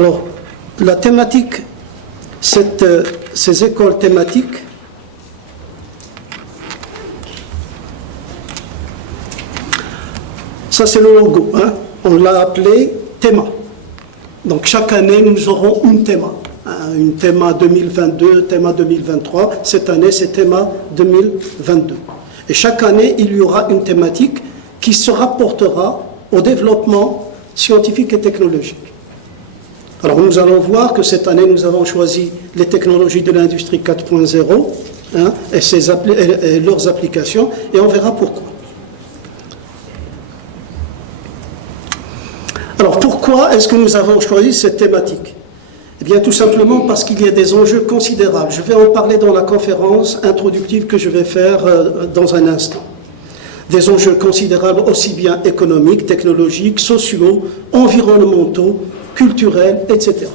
Alors, la thématique, ces écoles thématiques, ça c'est le logo, hein? On l'a appelé théma. Donc chaque année, nous aurons une théma. Une théma 2022, théma 2023. Cette année, c'est théma 2022. Et chaque année, il y aura une thématique qui se rapportera au développement scientifique et technologique. Alors nous allons voir que cette année, nous avons choisi les technologies de l'industrie 4.0 hein, et leurs applications, et on verra pourquoi. Alors pourquoi est-ce que nous avons choisi cette thématique? Eh bien tout simplement parce qu'il y a des enjeux considérables. Je vais en parler dans la conférence introductive que je vais faire dans un instant. Des enjeux considérables aussi bien économiques, technologiques, sociaux, environnementaux, culturels, etc.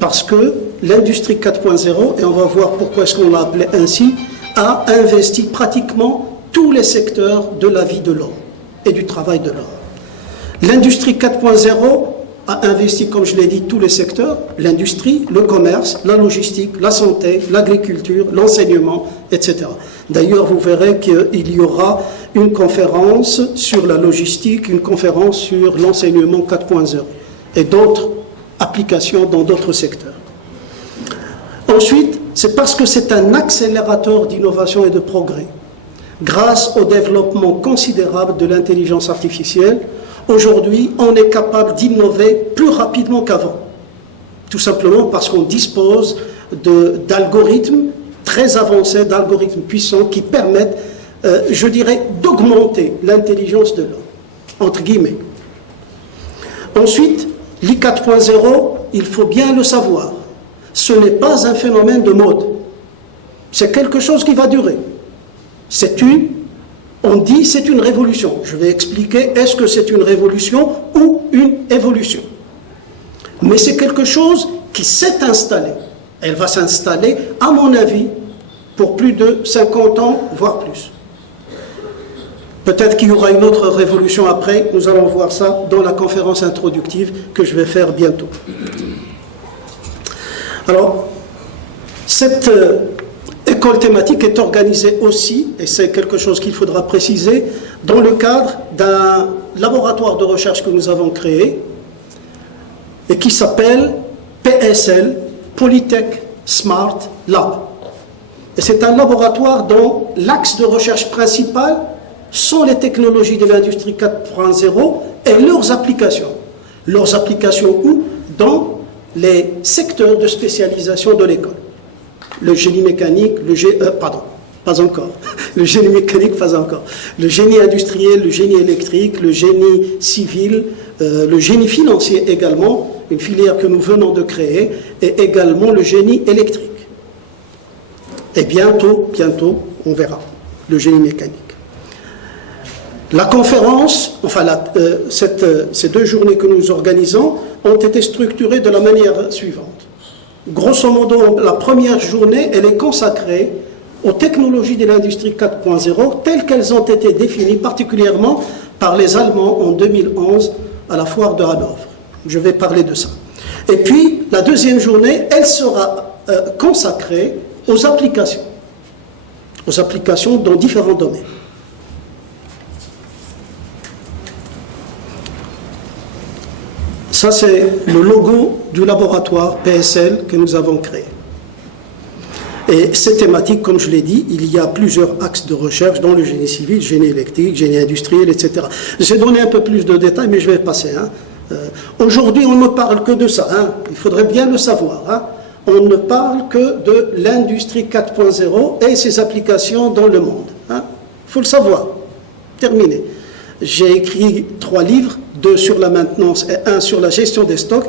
Parce que l'industrie 4.0, et on va voir pourquoi est-ce qu'on l'a appelé ainsi, a investi pratiquement tous les secteurs de la vie de l'homme et du travail de l'homme. L'industrie 4.0 a investi, comme je l'ai dit, tous les secteurs, l'industrie, le commerce, la logistique, la santé, l'agriculture, l'enseignement, etc. D'ailleurs, vous verrez qu'il y aura une conférence sur la logistique, une conférence sur l'enseignement 4.0 et d'autres applications dans d'autres secteurs. Ensuite, c'est parce que c'est un accélérateur d'innovation et de progrès. Grâce au développement considérable de l'intelligence artificielle, aujourd'hui, on est capable d'innover plus rapidement qu'avant. Tout simplement parce qu'on dispose d'algorithmes très avancés, d'algorithmes puissants qui permettent, je dirais, d'augmenter l'intelligence de l'homme, entre guillemets. Ensuite, l'I 4.0, il faut bien le savoir, ce n'est pas un phénomène de mode. C'est quelque chose qui va durer. On dit c'est une révolution. Je vais expliquer est-ce que c'est une révolution ou une évolution. Mais c'est quelque chose qui s'est installé. Elle va s'installer, à mon avis, pour plus de 50 ans, voire plus. Peut-être qu'il y aura une autre révolution après. Nous allons voir ça dans la conférence introductive que je vais faire bientôt. Alors, cette école thématique est organisée aussi, et c'est quelque chose qu'il faudra préciser, dans le cadre d'un laboratoire de recherche que nous avons créé et qui s'appelle PSL, Polytech Smart Lab. Et c'est un laboratoire dont l'axe de recherche principal sont les technologies de l'industrie 4.0 et leurs applications. Leurs applications où? Dans les secteurs de spécialisation de l'école. Le génie mécanique, pas encore. Le génie mécanique, pas encore. Le génie industriel, le génie électrique, le génie civil, le génie financier également, une filière que nous venons de créer, et également le génie électrique. Et bientôt, on verra le génie mécanique. La conférence, ces 2 journées que nous organisons, ont été structurées de la manière suivante. Grosso modo, la première journée, elle est consacrée aux technologies de l'industrie 4.0 telles qu'elles ont été définies particulièrement par les Allemands en 2011 à la foire de Hanovre. Je vais parler de ça. Et puis, la deuxième journée, elle sera consacrée aux applications dans différents domaines. Ça, c'est le logo du laboratoire PSL que nous avons créé. Et ces thématiques, comme je l'ai dit, il y a plusieurs axes de recherche dans le génie civil, génie électrique, génie industriel, etc. J'ai donné un peu plus de détails, mais je vais passer. Aujourd'hui, on ne parle que de ça. Il faudrait bien le savoir. On ne parle que de l'industrie 4.0 et ses applications dans le monde. Il faut le savoir. Terminé. J'ai écrit 3 livres, 2 sur la maintenance et 1 sur la gestion des stocks.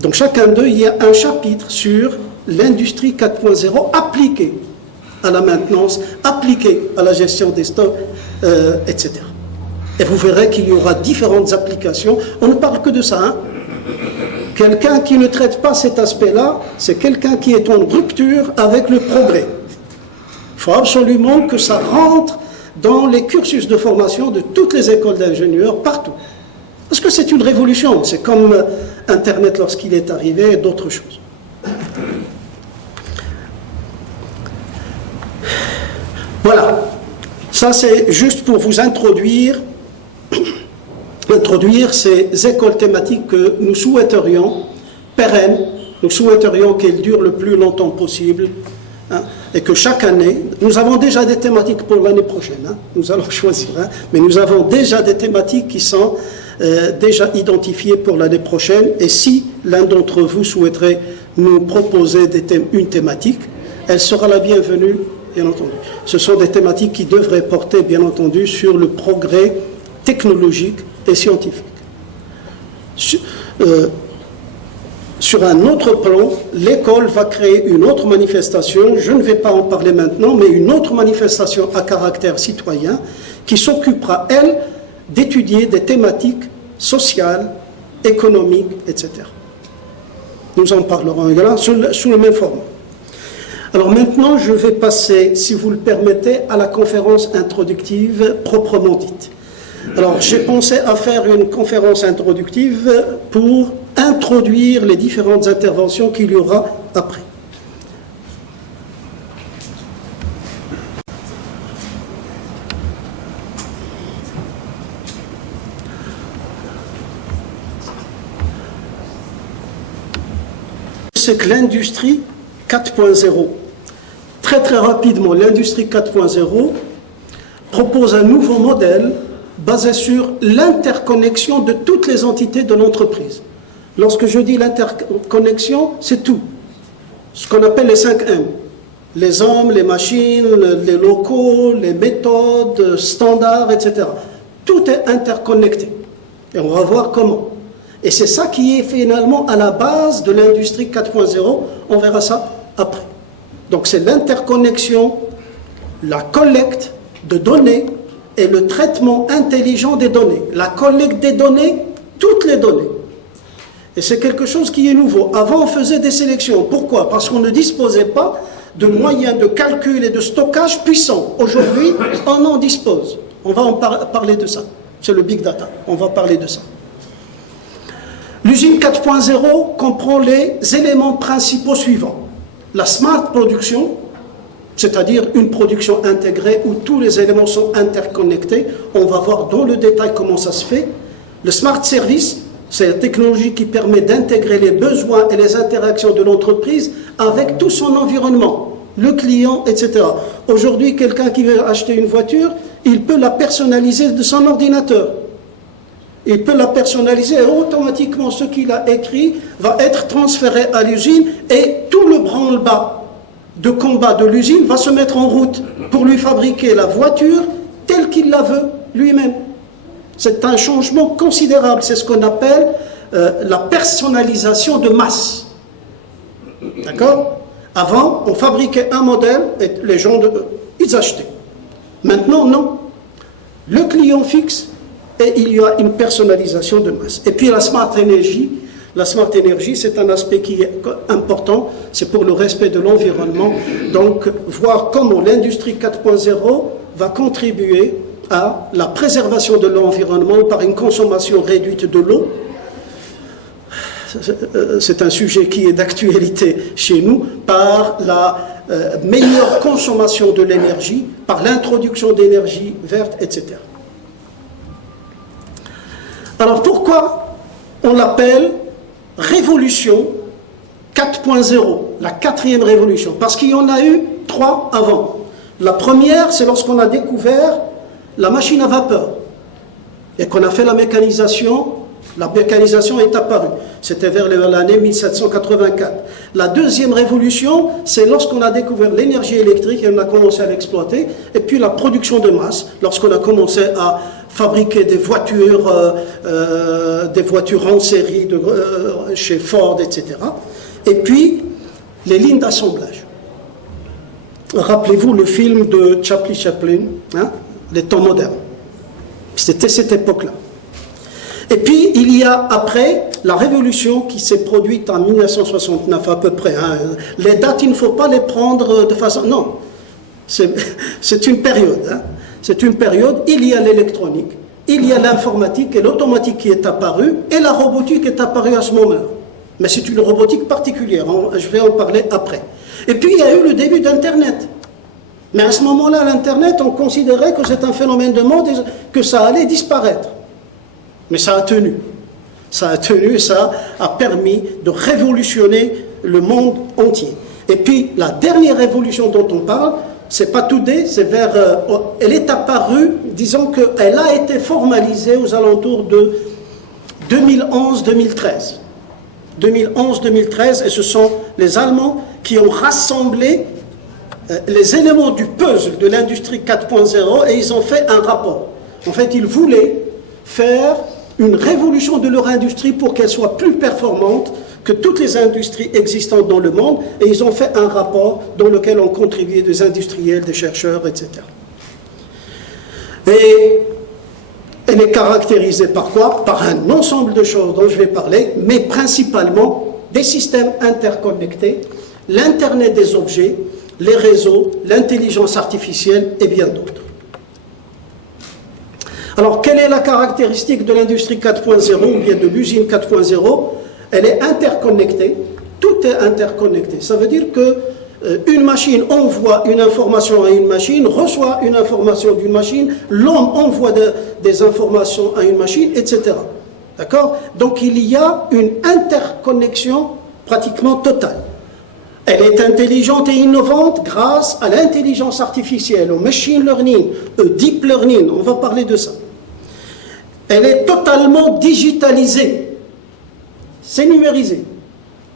Donc chacun d'eux, il y a un chapitre sur l'industrie 4.0 appliquée à la maintenance, appliquée à la gestion des stocks, etc. Et vous verrez qu'il y aura différentes applications. On ne parle que de ça. Quelqu'un qui ne traite pas cet aspect-là, c'est quelqu'un qui est en rupture avec le progrès. Il faut absolument que ça rentre dans les cursus de formation de toutes les écoles d'ingénieurs, partout. Parce que c'est une révolution, c'est comme Internet lorsqu'il est arrivé et d'autres choses. Voilà, ça c'est juste pour vous introduire ces écoles thématiques que nous souhaiterions pérennes, nous souhaiterions qu'elles durent le plus longtemps possible, hein, et que chaque année, nous avons déjà des thématiques pour l'année prochaine, hein, nous allons choisir, hein, mais nous avons déjà des thématiques qui sont déjà identifiées pour l'année prochaine, et si l'un d'entre vous souhaiterait nous proposer une thématique, elle sera la bienvenue, bien entendu. Ce sont des thématiques qui devraient porter, bien entendu, sur le progrès technologique et scientifique. Sur un autre plan, l'école va créer une autre manifestation, je ne vais pas en parler maintenant, mais une autre manifestation à caractère citoyen qui s'occupera, elle, d'étudier des thématiques sociales, économiques, etc. Nous en parlerons également sous le même format. Alors maintenant, je vais passer, si vous le permettez, à la conférence introductive proprement dite. Alors, j'ai pensé à faire une conférence introductive pour introduire les différentes interventions qu'il y aura après. C'est que l'industrie 4.0, très rapidement, l'industrie 4.0 propose un nouveau modèle basé sur l'interconnexion de toutes les entités de l'entreprise. Lorsque je dis l'interconnexion, c'est tout. Ce qu'on appelle les 5 M. Les hommes, les machines, les locaux, les méthodes, standards, etc. Tout est interconnecté. Et on va voir comment. Et c'est ça qui est finalement à la base de l'industrie 4.0. On verra ça après. Donc c'est l'interconnexion, la collecte de données et le traitement intelligent des données. La collecte des données, toutes les données. Et c'est quelque chose qui est nouveau. Avant, on faisait des sélections. Pourquoi? Parce qu'on ne disposait pas de moyens de calcul et de stockage puissants. Aujourd'hui, on en dispose. On va en parler de ça. C'est le big data. On va parler de ça. L'usine 4.0 comprend les éléments principaux suivants. La smart production, c'est-à-dire une production intégrée où tous les éléments sont interconnectés. On va voir dans le détail comment ça se fait. Le smart service, c'est la technologie qui permet d'intégrer les besoins et les interactions de l'entreprise avec tout son environnement, le client, etc. Aujourd'hui, quelqu'un qui veut acheter une voiture, il peut la personnaliser de son ordinateur. Il peut la personnaliser et automatiquement ce qu'il a écrit va être transféré à l'usine et tout le branle-bas de combat de l'usine va se mettre en route pour lui fabriquer la voiture telle qu'il la veut lui-même. C'est un changement considérable, c'est ce qu'on appelle la personnalisation de masse. D'accord? Avant, on fabriquait un modèle et les gens, ils achetaient. Maintenant, non. Le client fixe et il y a une personnalisation de masse. Et puis la smart energy, c'est un aspect qui est important, c'est pour le respect de l'environnement. Donc, voir comment l'industrie 4.0 va contribuer à la préservation de l'environnement par une consommation réduite de l'eau. C'est un sujet qui est d'actualité chez nous, par la meilleure consommation de l'énergie, par l'introduction d'énergie verte, etc. Alors pourquoi on l'appelle révolution 4.0, la 4e révolution? Parce qu'il y en a eu 3 avant. La première, c'est lorsqu'on a découvert la machine à vapeur et qu'on a fait la mécanisation est apparue. C'était vers l'année 1784. La deuxième révolution, c'est lorsqu'on a découvert l'énergie électrique et on a commencé à l'exploiter, et puis la production de masse, lorsqu'on a commencé à fabriquer des voitures en série chez Ford, etc. Et puis, les lignes d'assemblage. Rappelez-vous le film de Charlie Chaplin, hein, les temps modernes. C'était cette époque-là. Et puis, il y a après la révolution qui s'est produite en 1969 à peu près. Hein. Les dates, il ne faut pas les prendre de façon... Non, c'est une période. Hein. C'est une période, il y a l'électronique. il y a l'informatique et l'automatique qui est apparue, et la robotique est apparue à ce moment-là. Mais c'est une robotique particulière, je vais en parler après. Et puis il y a eu le début d'Internet. Mais à ce moment-là, l'Internet, on considérait que c'est un phénomène de mode et que ça allait disparaître. Mais ça a tenu. Ça a tenu et ça a permis de révolutionner le monde entier. Et puis, la dernière révolution dont on parle, c'est pas today, c'est vers... elle est apparue, disons qu'elle a été formalisée aux alentours de 2011-2013. 2011-2013, et ce sont les Allemands qui ont rassemblé les éléments du puzzle de l'industrie 4.0 et ils ont fait un rapport. En fait, ils voulaient faire une révolution de leur industrie pour qu'elle soit plus performante que toutes les industries existantes dans le monde, et ils ont fait un rapport dans lequel ont contribué des industriels, des chercheurs, etc. Et elle est caractérisée par quoi? Par un ensemble de choses dont je vais parler, mais principalement des systèmes interconnectés, l'Internet des objets, les réseaux, l'intelligence artificielle et bien d'autres. Alors, quelle est la caractéristique de l'industrie 4.0 ou bien de l'usine 4.0? Elle est interconnectée, tout est interconnecté. Ça veut dire que une machine envoie une information à une machine, reçoit une information d'une machine, l'homme envoie des informations à une machine, etc. D'accord? Donc il y a une interconnexion pratiquement totale. Elle est intelligente et innovante grâce à l'intelligence artificielle, au machine learning, au deep learning, on va parler de ça. Elle est totalement digitalisée, c'est numérisé.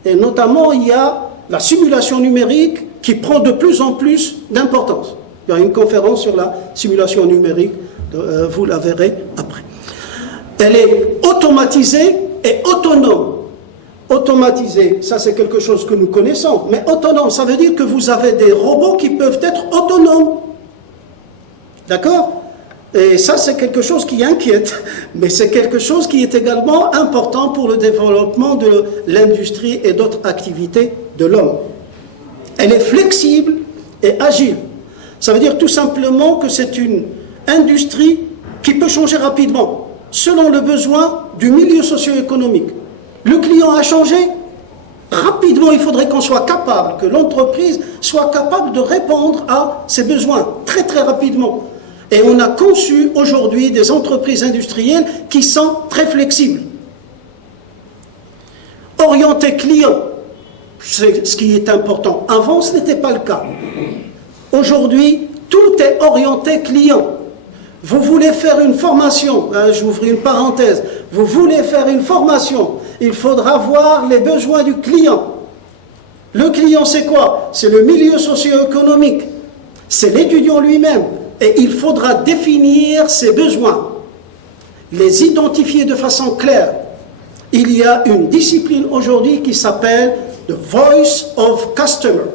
Et notamment, il y a la simulation numérique qui prend de plus en plus d'importance. Il y a une conférence sur la simulation numérique, vous la verrez après. Elle est automatisée et autonome. Automatisé, ça c'est quelque chose que nous connaissons, mais autonome, ça veut dire que vous avez des robots qui peuvent être autonomes. D'accord? Et ça c'est quelque chose qui inquiète, mais c'est quelque chose qui est également important pour le développement de l'industrie et d'autres activités de l'homme. Elle est flexible et agile. Ça veut dire tout simplement que c'est une industrie qui peut changer rapidement, selon le besoin du milieu socio-économique. Le client a changé, rapidement il faudrait qu'on soit capable, que l'entreprise soit capable de répondre à ses besoins très très rapidement. Et on a conçu aujourd'hui des entreprises industrielles qui sont très flexibles. Orienté client, c'est ce qui est important. Avant ce n'était pas le cas. Aujourd'hui, tout est orienté client. Vous voulez faire une formation, j'ouvre une parenthèse, vous voulez faire une formation, il faudra voir les besoins du client. Le client c'est quoi? C'est le milieu socio-économique, c'est l'étudiant lui-même, et il faudra définir ses besoins, les identifier de façon claire. Il y a une discipline aujourd'hui qui s'appelle The Voice of Customer.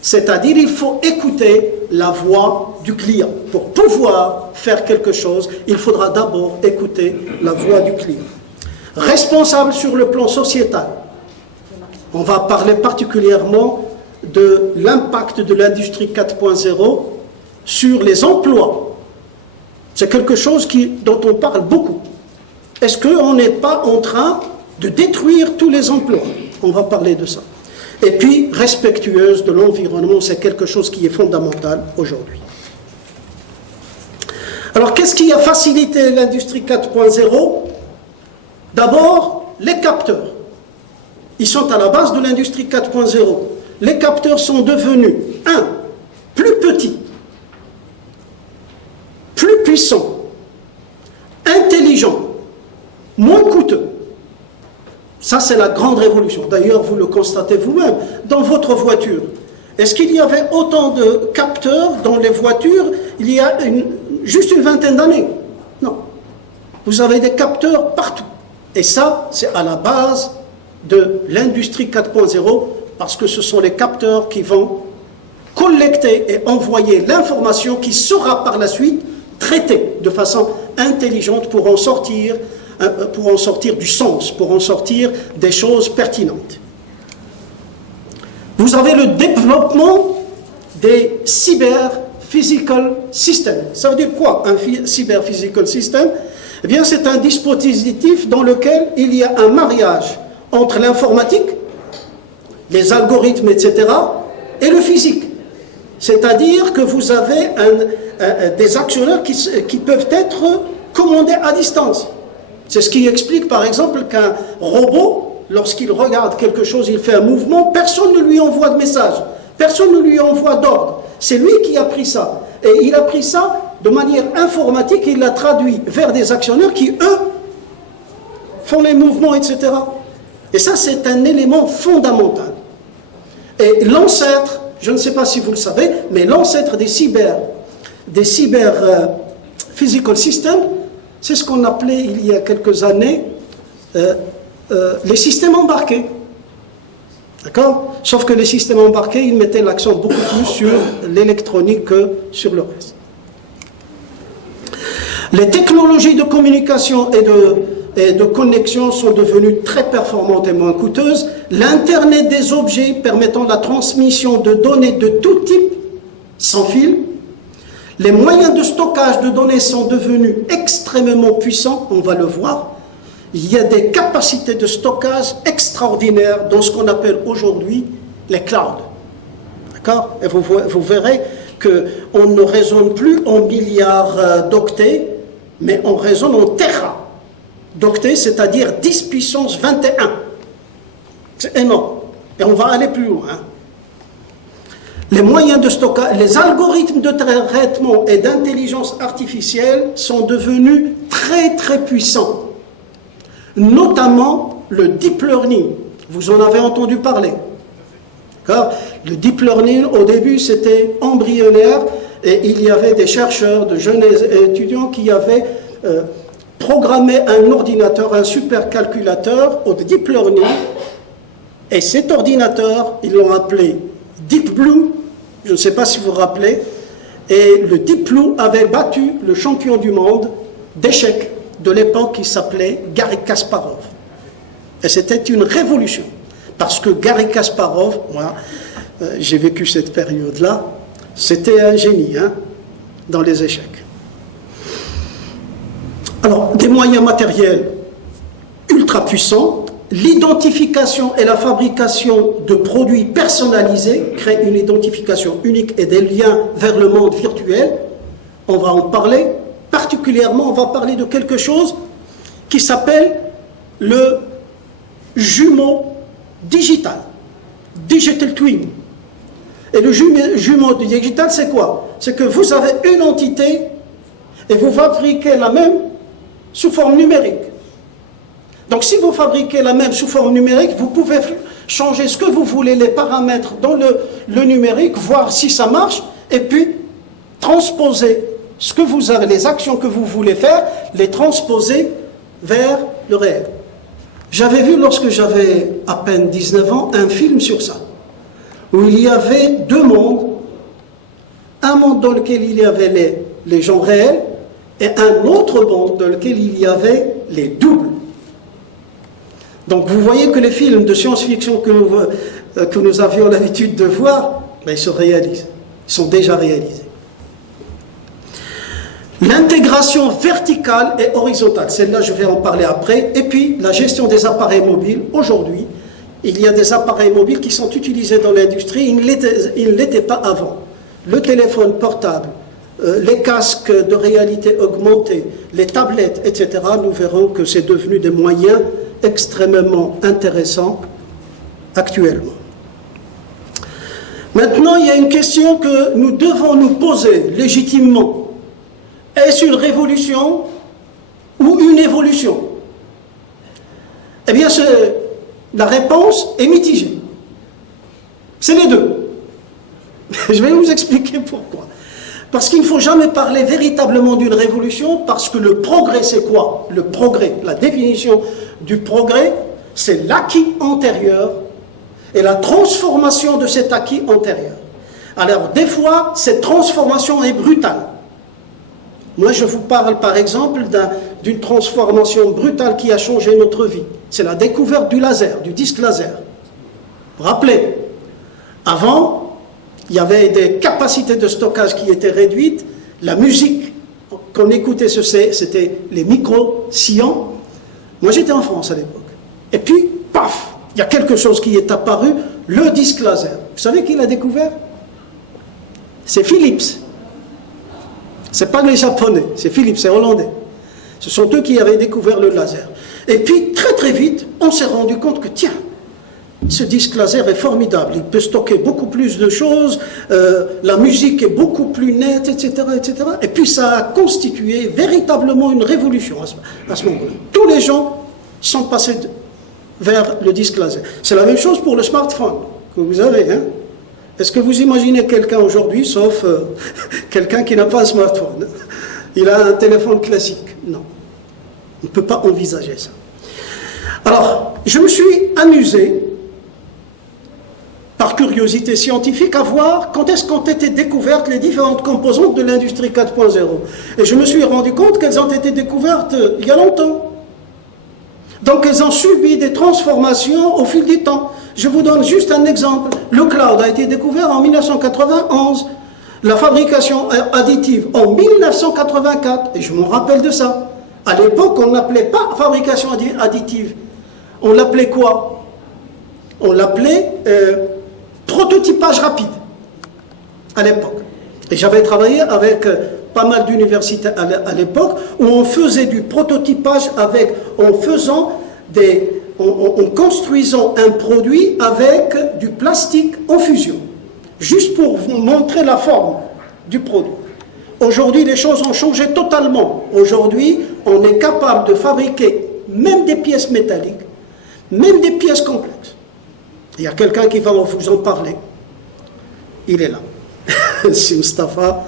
C'est-à-dire il faut écouter la voix du client. Pour pouvoir faire quelque chose, il faudra d'abord écouter la voix du client. Responsable sur le plan sociétal. On va parler particulièrement de l'impact de l'industrie 4.0 sur les emplois. C'est quelque chose dont on parle beaucoup. Est-ce qu'on n'est pas en train de détruire tous les emplois? On va parler de ça. Et puis, respectueuse de l'environnement, c'est quelque chose qui est fondamental aujourd'hui. Alors, qu'est-ce qui a facilité l'industrie 4.0? D'abord, les capteurs. Ils sont à la base de l'industrie 4.0. Les capteurs sont devenus, plus petits, plus puissants, intelligents, moins coûteux. Ça, c'est la grande révolution. D'ailleurs, vous le constatez vous-même dans votre voiture. Est-ce qu'il y avait autant de capteurs dans les voitures il y a juste une vingtaine d'années? Non. Vous avez des capteurs partout. Et ça, c'est à la base de l'industrie 4.0 parce que ce sont les capteurs qui vont collecter et envoyer l'information qui sera par la suite traitée de façon intelligente pour en sortir du sens, pour en sortir des choses pertinentes. Vous avez le développement des cyber Physical System. Ça veut dire quoi, un Cyber Physical System? Eh bien, c'est un dispositif dans lequel il y a un mariage entre l'informatique, les algorithmes, etc., et le physique. C'est-à-dire que vous avez des actionneurs qui peuvent être commandés à distance. C'est ce qui explique, par exemple, qu'un robot, lorsqu'il regarde quelque chose, il fait un mouvement, personne ne lui envoie de message, personne ne lui envoie d'ordre. C'est lui qui a pris ça. Et il a pris ça de manière informatique et il l'a traduit vers des actionnaires qui, eux, font les mouvements, etc. Et ça, c'est un élément fondamental. Et l'ancêtre, je ne sais pas si vous le savez, mais l'ancêtre des cyber physical systems, c'est ce qu'on appelait il y a quelques années les systèmes embarqués. D'accord? Sauf que les systèmes embarqués, ils mettaient l'accent beaucoup plus sur l'électronique que sur le reste. Les technologies de communication et de connexion sont devenues très performantes et moins coûteuses. L'Internet des objets permettant la transmission de données de tout type, sans fil. Les moyens de stockage de données sont devenus extrêmement puissants, on va le voir. Il y a des capacités de stockage extraordinaires dans ce qu'on appelle aujourd'hui les clouds. D'accord? Et vous verrez qu'on ne raisonne plus en milliards d'octets, mais on raisonne en téra d'octets, c'est-à-dire 10 puissance 21. C'est énorme. Et on va aller plus loin. Les moyens de stockage, les algorithmes de traitement et d'intelligence artificielle sont devenus très très puissants. Notamment le deep learning. Vous en avez entendu parler. Le deep learning, au début, c'était embryonnaire et il y avait des chercheurs, de jeunes étudiants qui avaient programmé un ordinateur, un supercalculateur au deep learning. Et cet ordinateur, ils l'ont appelé Deep Blue, je ne sais pas si vous vous rappelez, et le Deep Blue avait battu le champion du monde d'échecs de l'époque qui s'appelait Garry Kasparov. Et c'était une révolution, parce que Garry Kasparov, moi, j'ai vécu cette période-là, c'était un génie dans les échecs. Alors, des moyens matériels ultra puissants, l'identification et la fabrication de produits personnalisés créent une identification unique et des liens vers le monde virtuel. On va en parler. Particulièrement, on va parler de quelque chose qui s'appelle le jumeau digital, digital twin. Et le jumeau digital, c'est quoi? C'est que vous avez une entité et vous fabriquez la même sous forme numérique. Donc si vous fabriquez la même sous forme numérique, vous pouvez changer ce que vous voulez, les paramètres dans le numérique, voir si ça marche, et puis transposer ce que vous avez, les actions que vous voulez faire, les transposer vers le réel. J'avais vu, lorsque j'avais à peine 19 ans, un film sur ça, où il y avait deux mondes, un monde dans lequel il y avait les gens réels, et un autre monde dans lequel il y avait les doubles. Donc vous voyez que les films de science-fiction que nous avions l'habitude de voir, ben, ils se réalisent, ils sont déjà réalisés. L'intégration verticale et horizontale, celle-là je vais en parler après, et puis la gestion des appareils mobiles. Aujourd'hui, il y a des appareils mobiles qui sont utilisés dans l'industrie, ils ne l'étaient pas avant. Le téléphone portable, les casques de réalité augmentée, les tablettes, etc., nous verrons que c'est devenu des moyens extrêmement intéressants actuellement. Maintenant, il y a une question que nous devons nous poser légitimement. Est-ce une révolution ou une évolution? Eh bien, la réponse est mitigée. C'est les deux. Je vais vous expliquer pourquoi. Parce qu'il ne faut jamais parler véritablement d'une révolution, parce que le progrès, c'est quoi? Le progrès, la définition du progrès, c'est l'acquis antérieur et la transformation de cet acquis antérieur. Alors, des fois, cette transformation est brutale. Moi, je vous parle, par exemple, d'une transformation brutale qui a changé notre vie. C'est la découverte du laser, du disque laser. Vous vous rappelez, avant, il y avait des capacités de stockage qui étaient réduites, la musique qu'on écoutait, c'était les micro-sillons. Moi j'étais en France à l'époque. Et puis, paf, il y a quelque chose qui est apparu, le disque laser. Vous savez qui l'a découvert? C'est Philips. C'est pas les Japonais, c'est Philips, c'est hollandais. Ce sont eux qui avaient découvert le laser. Et puis, très très vite, on s'est rendu compte que, tiens, ce disque laser est formidable, il peut stocker beaucoup plus de choses, la musique est beaucoup plus nette, etc., etc. Et puis ça a constitué véritablement une révolution à ce moment-là. Tous les gens sont passés vers le disque laser. C'est la même chose pour le smartphone que vous avez. Hein? Est-ce que vous imaginez quelqu'un aujourd'hui, sauf quelqu'un qui n'a pas un smartphone? Il a un téléphone classique? Non. On ne peut pas envisager ça. Alors, je me suis amusé, par curiosité scientifique, à voir quand est-ce qu'ont été découvertes les différentes composantes de l'industrie 4.0. Et je me suis rendu compte qu'elles ont été découvertes il y a longtemps. Donc elles ont subi des transformations au fil du temps. Je vous donne juste un exemple. Le cloud a été découvert en 1991. La fabrication additive en 1984. Et je me rappelle de ça. À l'époque, on n'appelait pas fabrication additive. On l'appelait quoi? On l'appelait prototypage rapide à l'époque. Et j'avais travaillé avec pas mal d'universités à l'époque où on faisait du prototypage en construisant un produit avec du plastique en fusion, juste pour vous montrer la forme du produit. Aujourd'hui, les choses ont changé totalement. Aujourd'hui, on est capable de fabriquer même des pièces métalliques, même des pièces complexes. Il y a quelqu'un qui va vous en parler. Il est là. Si Mustafa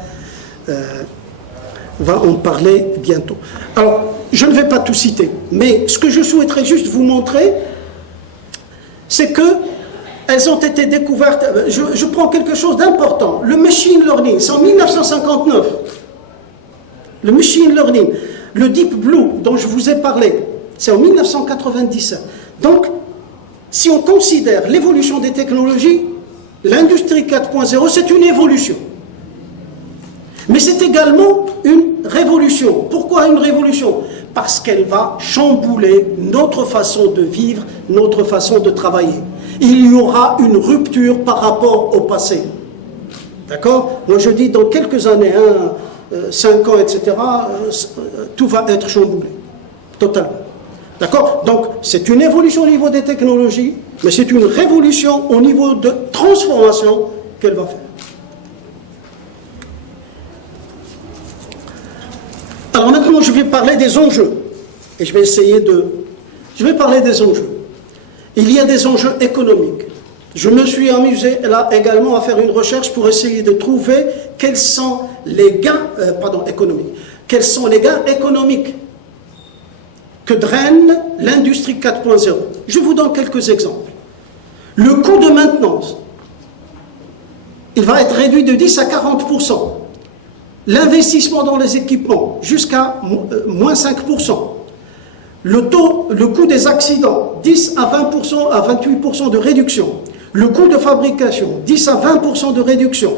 va en parler bientôt. Alors, je ne vais pas tout citer, mais ce que je souhaiterais juste vous montrer, c'est que elles ont été découvertes. Je prends quelque chose d'important. Le machine learning, c'est en 1959. Le machine learning, le deep blue dont je vous ai parlé, c'est en 1997. Donc, si on considère l'évolution des technologies, l'industrie 4.0, c'est une évolution. Mais c'est également une révolution. Pourquoi une révolution? Parce qu'elle va chambouler notre façon de vivre, notre façon de travailler. Il y aura une rupture par rapport au passé. D'accord? Moi je dis dans quelques années, 5 ans, etc., tout va être chamboulé. Totalement. D'accord? Donc, c'est une évolution au niveau des technologies, mais c'est une révolution au niveau de transformation qu'elle va faire. Alors maintenant, je vais parler des enjeux. Et je vais parler des enjeux. Il y a des enjeux économiques. Je me suis amusé là également à faire une recherche pour essayer de trouver quels sont les gains, économiques. Quels sont les gains économiques que draine l'industrie 4.0. Je vous donne quelques exemples. Le coût de maintenance, il va être réduit de 10 à 40%. L'investissement dans les équipements, jusqu'à moins 5%. Le coût des accidents, 10 à 20% à 28% de réduction. Le coût de fabrication, 10 à 20% de réduction.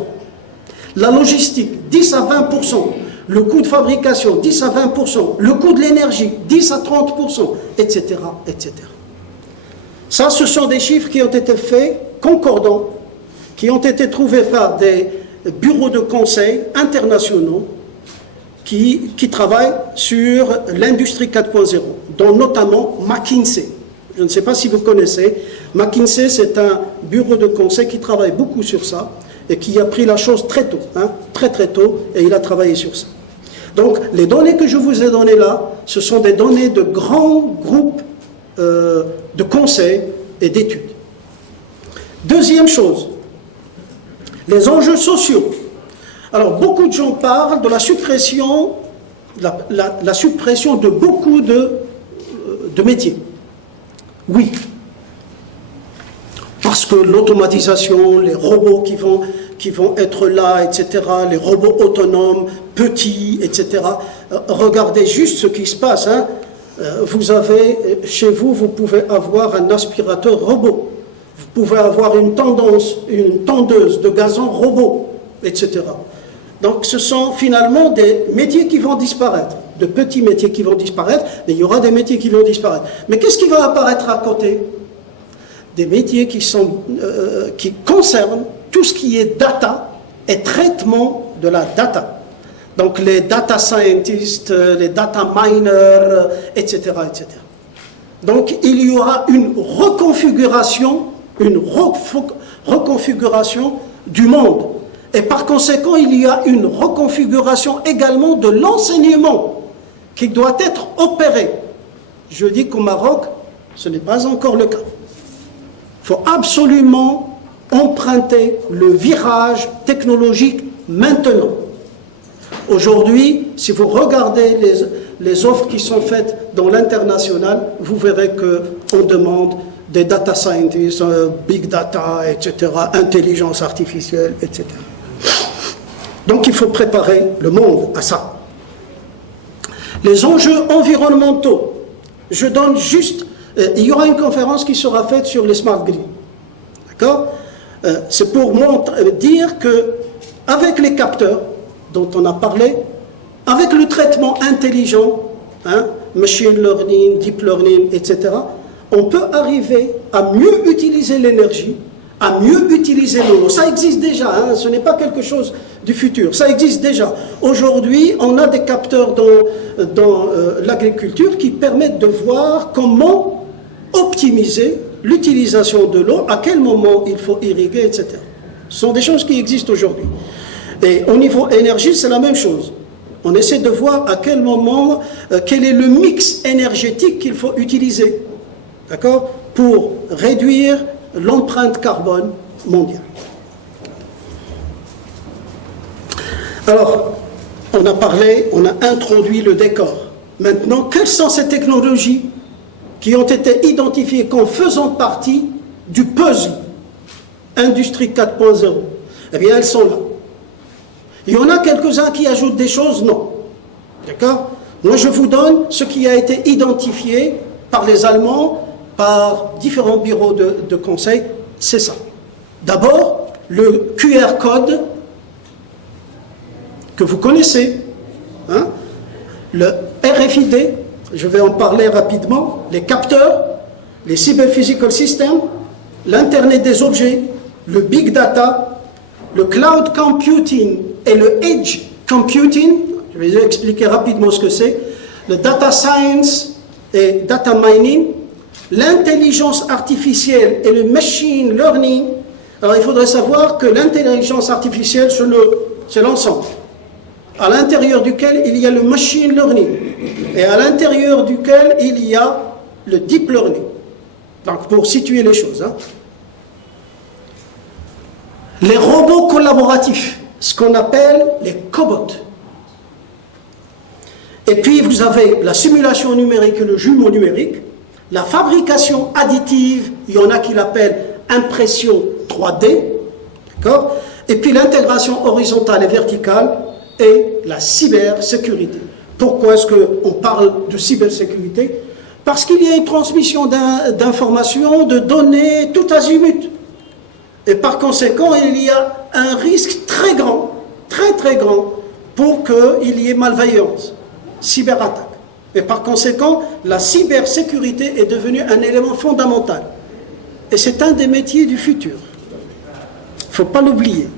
La logistique, 10 à 20%. Le coût de fabrication, 10 à 20%, le coût de l'énergie, 10 à 30%, etc., etc. Ça, ce sont des chiffres qui ont été faits, concordants, qui ont été trouvés par des bureaux de conseil internationaux qui travaillent sur l'industrie 4.0, dont notamment McKinsey. Je ne sais pas si vous connaissez. McKinsey, c'est un bureau de conseil qui travaille beaucoup sur ça et qui a pris la chose très tôt, très très tôt, et il a travaillé sur ça. Donc, les données que je vous ai données là, ce sont des données de grands groupes de conseils et d'études. Deuxième chose, les enjeux sociaux. Alors, beaucoup de gens parlent de la suppression, la suppression de beaucoup de métiers. Oui. Parce que l'automatisation, les robots qui vont être là, etc., les robots autonomes, petits, etc. Regardez juste ce qui se passe. Vous avez, chez vous, vous pouvez avoir un aspirateur robot. Vous pouvez avoir une tondeuse de gazon robot, etc. Donc ce sont finalement des métiers qui vont disparaître, de petits métiers qui vont disparaître, mais il y aura des métiers qui vont disparaître. Mais qu'est-ce qui va apparaître à côté? Des métiers qui concernent tout ce qui est data et traitement de la data. Donc les data scientists, les data miners, etc., etc. Donc il y aura une reconfiguration du monde. Et par conséquent, il y a une reconfiguration également de l'enseignement qui doit être opéré. Je dis qu'au Maroc, ce n'est pas encore le cas. Il faut absolument emprunter le virage technologique maintenant. Aujourd'hui, si vous regardez les offres qui sont faites dans l'international, vous verrez qu'on demande des data scientists, big data, etc., intelligence artificielle, etc. Donc il faut préparer le monde à ça. Les enjeux environnementaux, je donne juste, il y aura une conférence qui sera faite sur les smart grids. D'accord? C'est pour dire que avec les capteurs dont on a parlé, avec le traitement intelligent, machine learning, deep learning, etc., on peut arriver à mieux utiliser l'énergie, à mieux utiliser l'eau. Ça existe déjà, ce n'est pas quelque chose du futur, ça existe déjà. Aujourd'hui, on a des capteurs dans l'agriculture qui permettent de voir comment optimiser l'utilisation de l'eau, à quel moment il faut irriguer, etc. Ce sont des choses qui existent aujourd'hui. Et au niveau énergie, c'est la même chose. On essaie de voir à quel moment, quel est le mix énergétique qu'il faut utiliser, d'accord, pour réduire l'empreinte carbone mondiale. Alors, on a parlé, on a introduit le décor. Maintenant, quelles sont ces technologies qui ont été identifiées comme faisant partie du puzzle Industrie 4.0? Eh bien, elles sont là. Il y en a quelques-uns qui ajoutent des choses, non. D'accord? Moi, je vous donne ce qui a été identifié par les Allemands, par différents bureaux de conseil, c'est ça. D'abord, le QR code que vous connaissez, le RFID, je vais en parler rapidement, les capteurs, les Cyber Physical Systems, l'Internet des objets, le Big Data, le Cloud Computing et le Edge Computing, je vais vous expliquer rapidement ce que c'est, le Data Science et Data Mining, l'intelligence artificielle et le Machine Learning. Alors il faudrait savoir que l'intelligence artificielle, c'est l'ensemble, à l'intérieur duquel il y a le Machine Learning, et à l'intérieur duquel il y a le Deep Learning. Donc pour situer les choses. Les robots collaboratifs, ce qu'on appelle les cobots. Et puis vous avez la simulation numérique et le jumeau numérique, la fabrication additive, il y en a qui l'appellent impression 3D, d'accord? Et puis l'intégration horizontale et verticale et la cybersécurité. Pourquoi est-ce qu'on parle de cybersécurité? Parce qu'il y a une transmission d'informations, de données, tout azimut. Et par conséquent, il y a un risque très grand, très grand, pour qu'il y ait malveillance, cyberattaque. Et par conséquent, la cybersécurité est devenue un élément fondamental. Et c'est un des métiers du futur. Il ne faut pas l'oublier.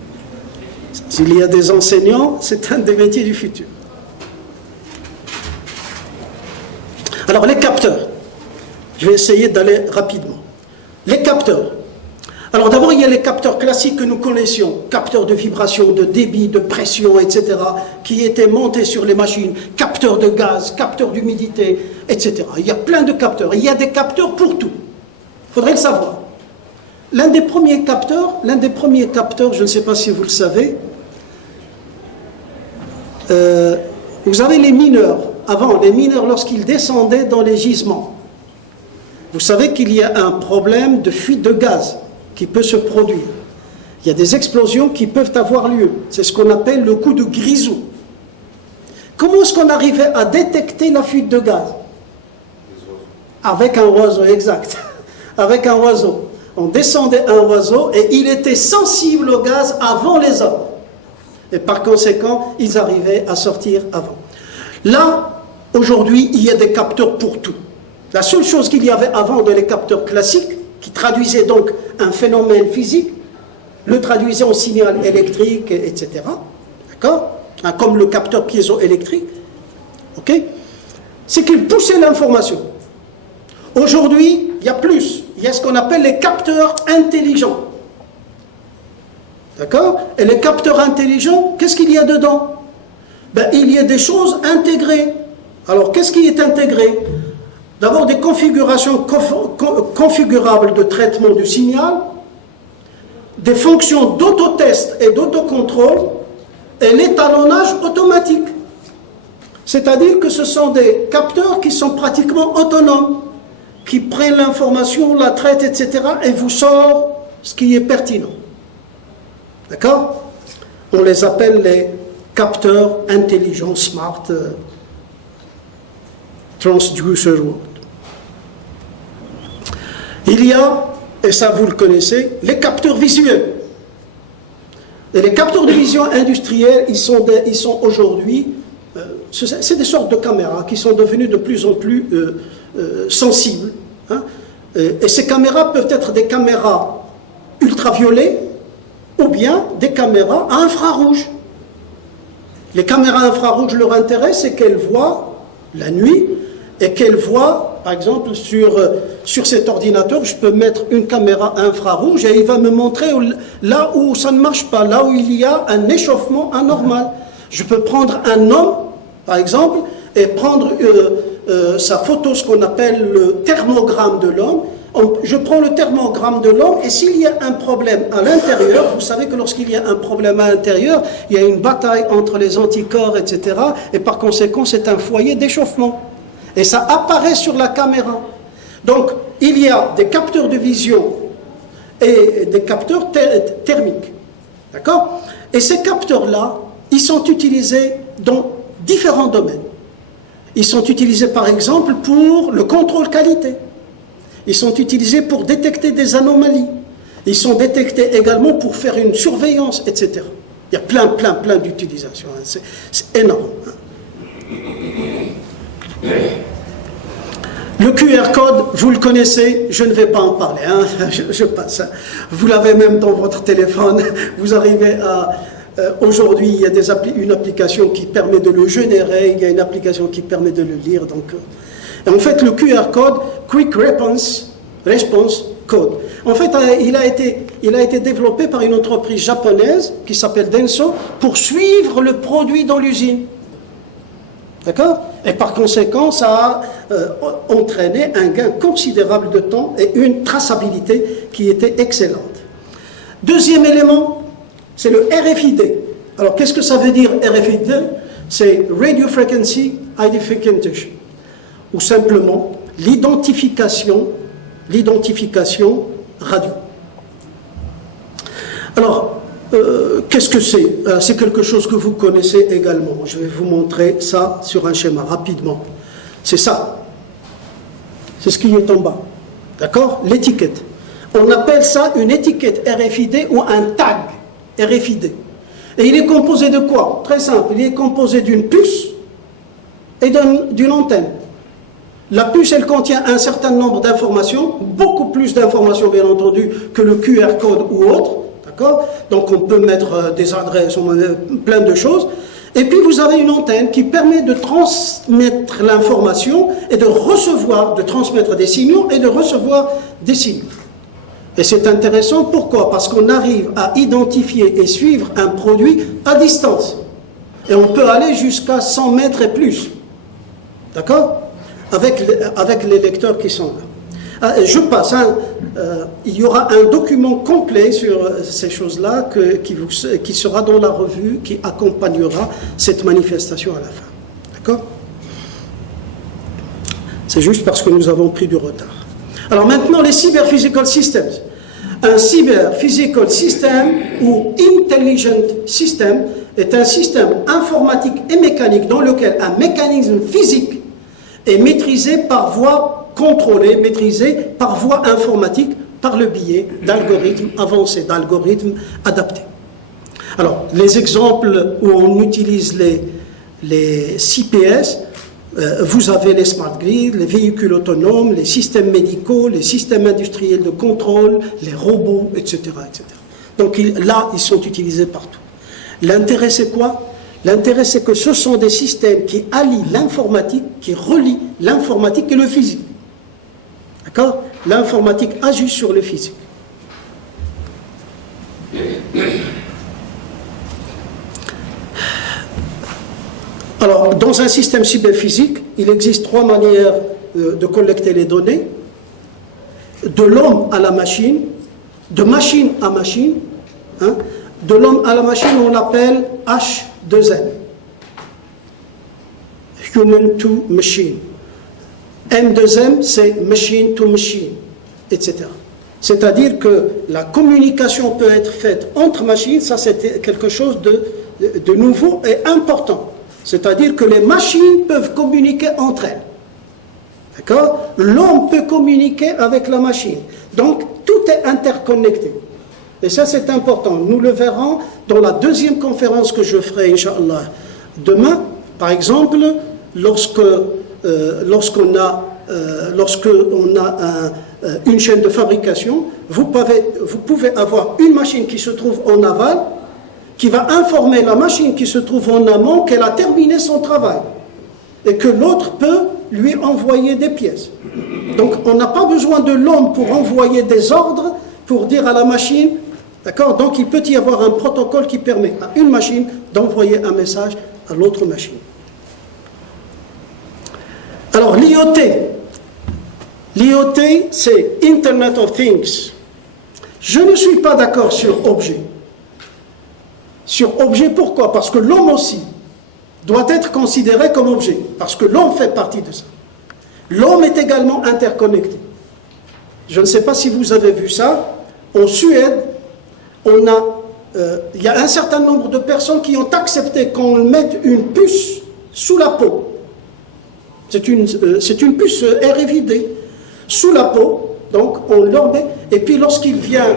S'il y a des enseignants, c'est un des métiers du futur. Alors, les capteurs. Je vais essayer d'aller rapidement. Les capteurs. Alors d'abord, il y a les capteurs classiques que nous connaissions, capteurs de vibration, de débit, de pression, etc., qui étaient montés sur les machines, capteurs de gaz, capteurs d'humidité, etc. Il y a plein de capteurs. Il y a des capteurs pour tout. Il faudrait le savoir. L'un des premiers capteurs, je ne sais pas si vous le savez, vous avez les mineurs. Avant, les mineurs, lorsqu'ils descendaient dans les gisements, vous savez qu'il y a un problème de fuite de gaz qui peut se produire. Il y a des explosions qui peuvent avoir lieu. C'est ce qu'on appelle le coup de grisou. Comment est-ce qu'on arrivait à détecter la fuite de gaz? Avec un oiseau, exact. Avec un oiseau. On descendait un oiseau et il était sensible au gaz avant les hommes. Et par conséquent, ils arrivaient à sortir avant. Là, aujourd'hui, il y a des capteurs pour tout. La seule chose qu'il y avait avant dans les capteurs classiques, qui traduisaient donc un phénomène physique, le traduisaient en signal électrique, etc. D'accord? Comme le capteur piézoélectrique. Ok? C'est qu'il poussait l'information. Aujourd'hui, il y a plus. Il y a ce qu'on appelle les capteurs intelligents. D'accord? Et les capteurs intelligents, qu'est-ce qu'il y a dedans? Ben, il y a des choses intégrées. Alors, qu'est-ce qui est intégré? D'abord, des configurations configurables de traitement du signal, des fonctions d'autotest et d'autocontrôle, et l'étalonnage automatique. C'est-à-dire que ce sont des capteurs qui sont pratiquement autonomes, qui prennent l'information, la traitent, etc., et vous sortent ce qui est pertinent. D'accord? On les appelle les capteurs intelligents, smart, transducer. Il y a, et ça vous le connaissez, les capteurs visuels. Et les capteurs de vision industriels, ils sont aujourd'hui, c'est des sortes de caméras qui sont devenues de plus en plus sensibles. Hein. Et ces caméras peuvent être des caméras ultraviolets ou bien des caméras à infrarouge. Les caméras infrarouges, leur intérêt, c'est qu'elles voient la nuit et qu'elles voient, par exemple, sur cet ordinateur, je peux mettre une caméra infrarouge et il va me montrer là où ça ne marche pas, là où il y a un échauffement anormal. Je peux prendre un homme, par exemple, et prendre sa photo, ce qu'on appelle le thermogramme de l'homme. Je prends le thermogramme de l'homme et s'il y a un problème à l'intérieur, vous savez que lorsqu'il y a un problème à l'intérieur, il y a une bataille entre les anticorps, etc. Et par conséquent, c'est un foyer d'échauffement. Et ça apparaît sur la caméra. Donc, il y a des capteurs de vision et des capteurs thermiques. D'accord? Et ces capteurs-là, ils sont utilisés dans différents domaines. Ils sont utilisés, par exemple, pour le contrôle qualité. Ils sont utilisés pour détecter des anomalies. Ils sont détectés également pour faire une surveillance, etc. Il y a plein d'utilisations. C'est énorme. Le QR code, vous le connaissez, je ne vais pas en parler, hein, je passe. Vous l'avez même dans votre téléphone, vous arrivez à... Aujourd'hui, il y a une application qui permet de le générer, il y a une application qui permet de le lire. Donc, en fait, le QR code, Quick Response Code, en fait, il a été développé par une entreprise japonaise qui s'appelle Denso pour suivre le produit dans l'usine. D'accord? Et par conséquent, ça a entraîné un gain considérable de temps et une traçabilité qui était excellente. Deuxième élément, c'est le RFID. Alors, qu'est-ce que ça veut dire RFID? C'est Radio Frequency Identification, ou simplement l'identification radio. Alors, qu'est-ce que c'est? C'est quelque chose que vous connaissez également. Je vais vous montrer ça sur un schéma rapidement. C'est ça. C'est ce qui est en bas. D'accord? L'étiquette. On appelle ça une étiquette RFID ou un tag RFID. Et il est composé de quoi? Très simple. Il est composé d'une puce et d'une antenne. La puce, elle contient un certain nombre d'informations, beaucoup plus d'informations bien entendu que le QR code ou autre. D'accord? Donc on peut mettre des adresses, plein de choses. Et puis vous avez une antenne qui permet de transmettre l'information et de transmettre des signaux et de recevoir des signaux. Et c'est intéressant, pourquoi? Parce qu'on arrive à identifier et suivre un produit à distance. Et on peut aller jusqu'à 100 mètres et plus. D'accord? Avec les lecteurs qui sont là. Je passe, hein, il y aura un document complet sur ces choses-là qui sera dans la revue qui accompagnera cette manifestation à la fin. D'accord? C'est juste parce que nous avons pris du retard. Alors maintenant, les cyber physical systems. Un cyber physical system ou intelligent system est un système informatique et mécanique dans lequel un mécanisme physique est maîtrisé par voie contrôlée, maîtrisé par voie informatique par le biais d'algorithmes avancés, d'algorithmes adaptés. Alors, les exemples où on utilise les CPS, vous avez les smart grids, les véhicules autonomes, les systèmes médicaux, les systèmes industriels de contrôle, les robots, etc. etc. Donc là, ils sont utilisés partout. L'intérêt, c'est quoi? L'intérêt, c'est que ce sont des systèmes qui allient l'informatique, qui relient l'informatique et le physique. D'accord? L'informatique agit sur le physique. Alors, dans un système cyberphysique, il existe 3 manières de collecter les données. De l'homme à la machine, de machine à machine. Hein. De l'homme à la machine, on appelle H2M. Human to machine. M2M, c'est machine to machine, etc. C'est-à-dire que la communication peut être faite entre machines, ça c'est quelque chose de nouveau et important. C'est-à-dire que les machines peuvent communiquer entre elles. D'accord? L'homme peut communiquer avec la machine. Donc, tout est interconnecté. Et ça, c'est important. Nous le verrons dans la deuxième conférence que je ferai, Inch'Allah, demain. Par exemple, lorsqu'on a une chaîne de fabrication, vous pouvez avoir une machine qui se trouve en aval, qui va informer la machine qui se trouve en amont qu'elle a terminé son travail et que l'autre peut lui envoyer des pièces. Donc on n'a pas besoin de l'homme pour envoyer des ordres, pour dire à la machine, d'accord? Donc il peut y avoir un protocole qui permet à une machine d'envoyer un message à l'autre machine. Alors l'IoT, c'est Internet of Things. Je ne suis pas d'accord sur objet. Sur objet, pourquoi? Parce que l'homme aussi doit être considéré comme objet, parce que l'homme fait partie de ça. L'homme est également interconnecté. Je ne sais pas si vous avez vu ça. En Suède, il y a un certain nombre de personnes qui ont accepté qu'on mette une puce sous la peau. C'est une puce RFID sous la peau. Donc on leur met, et puis lorsqu'il vient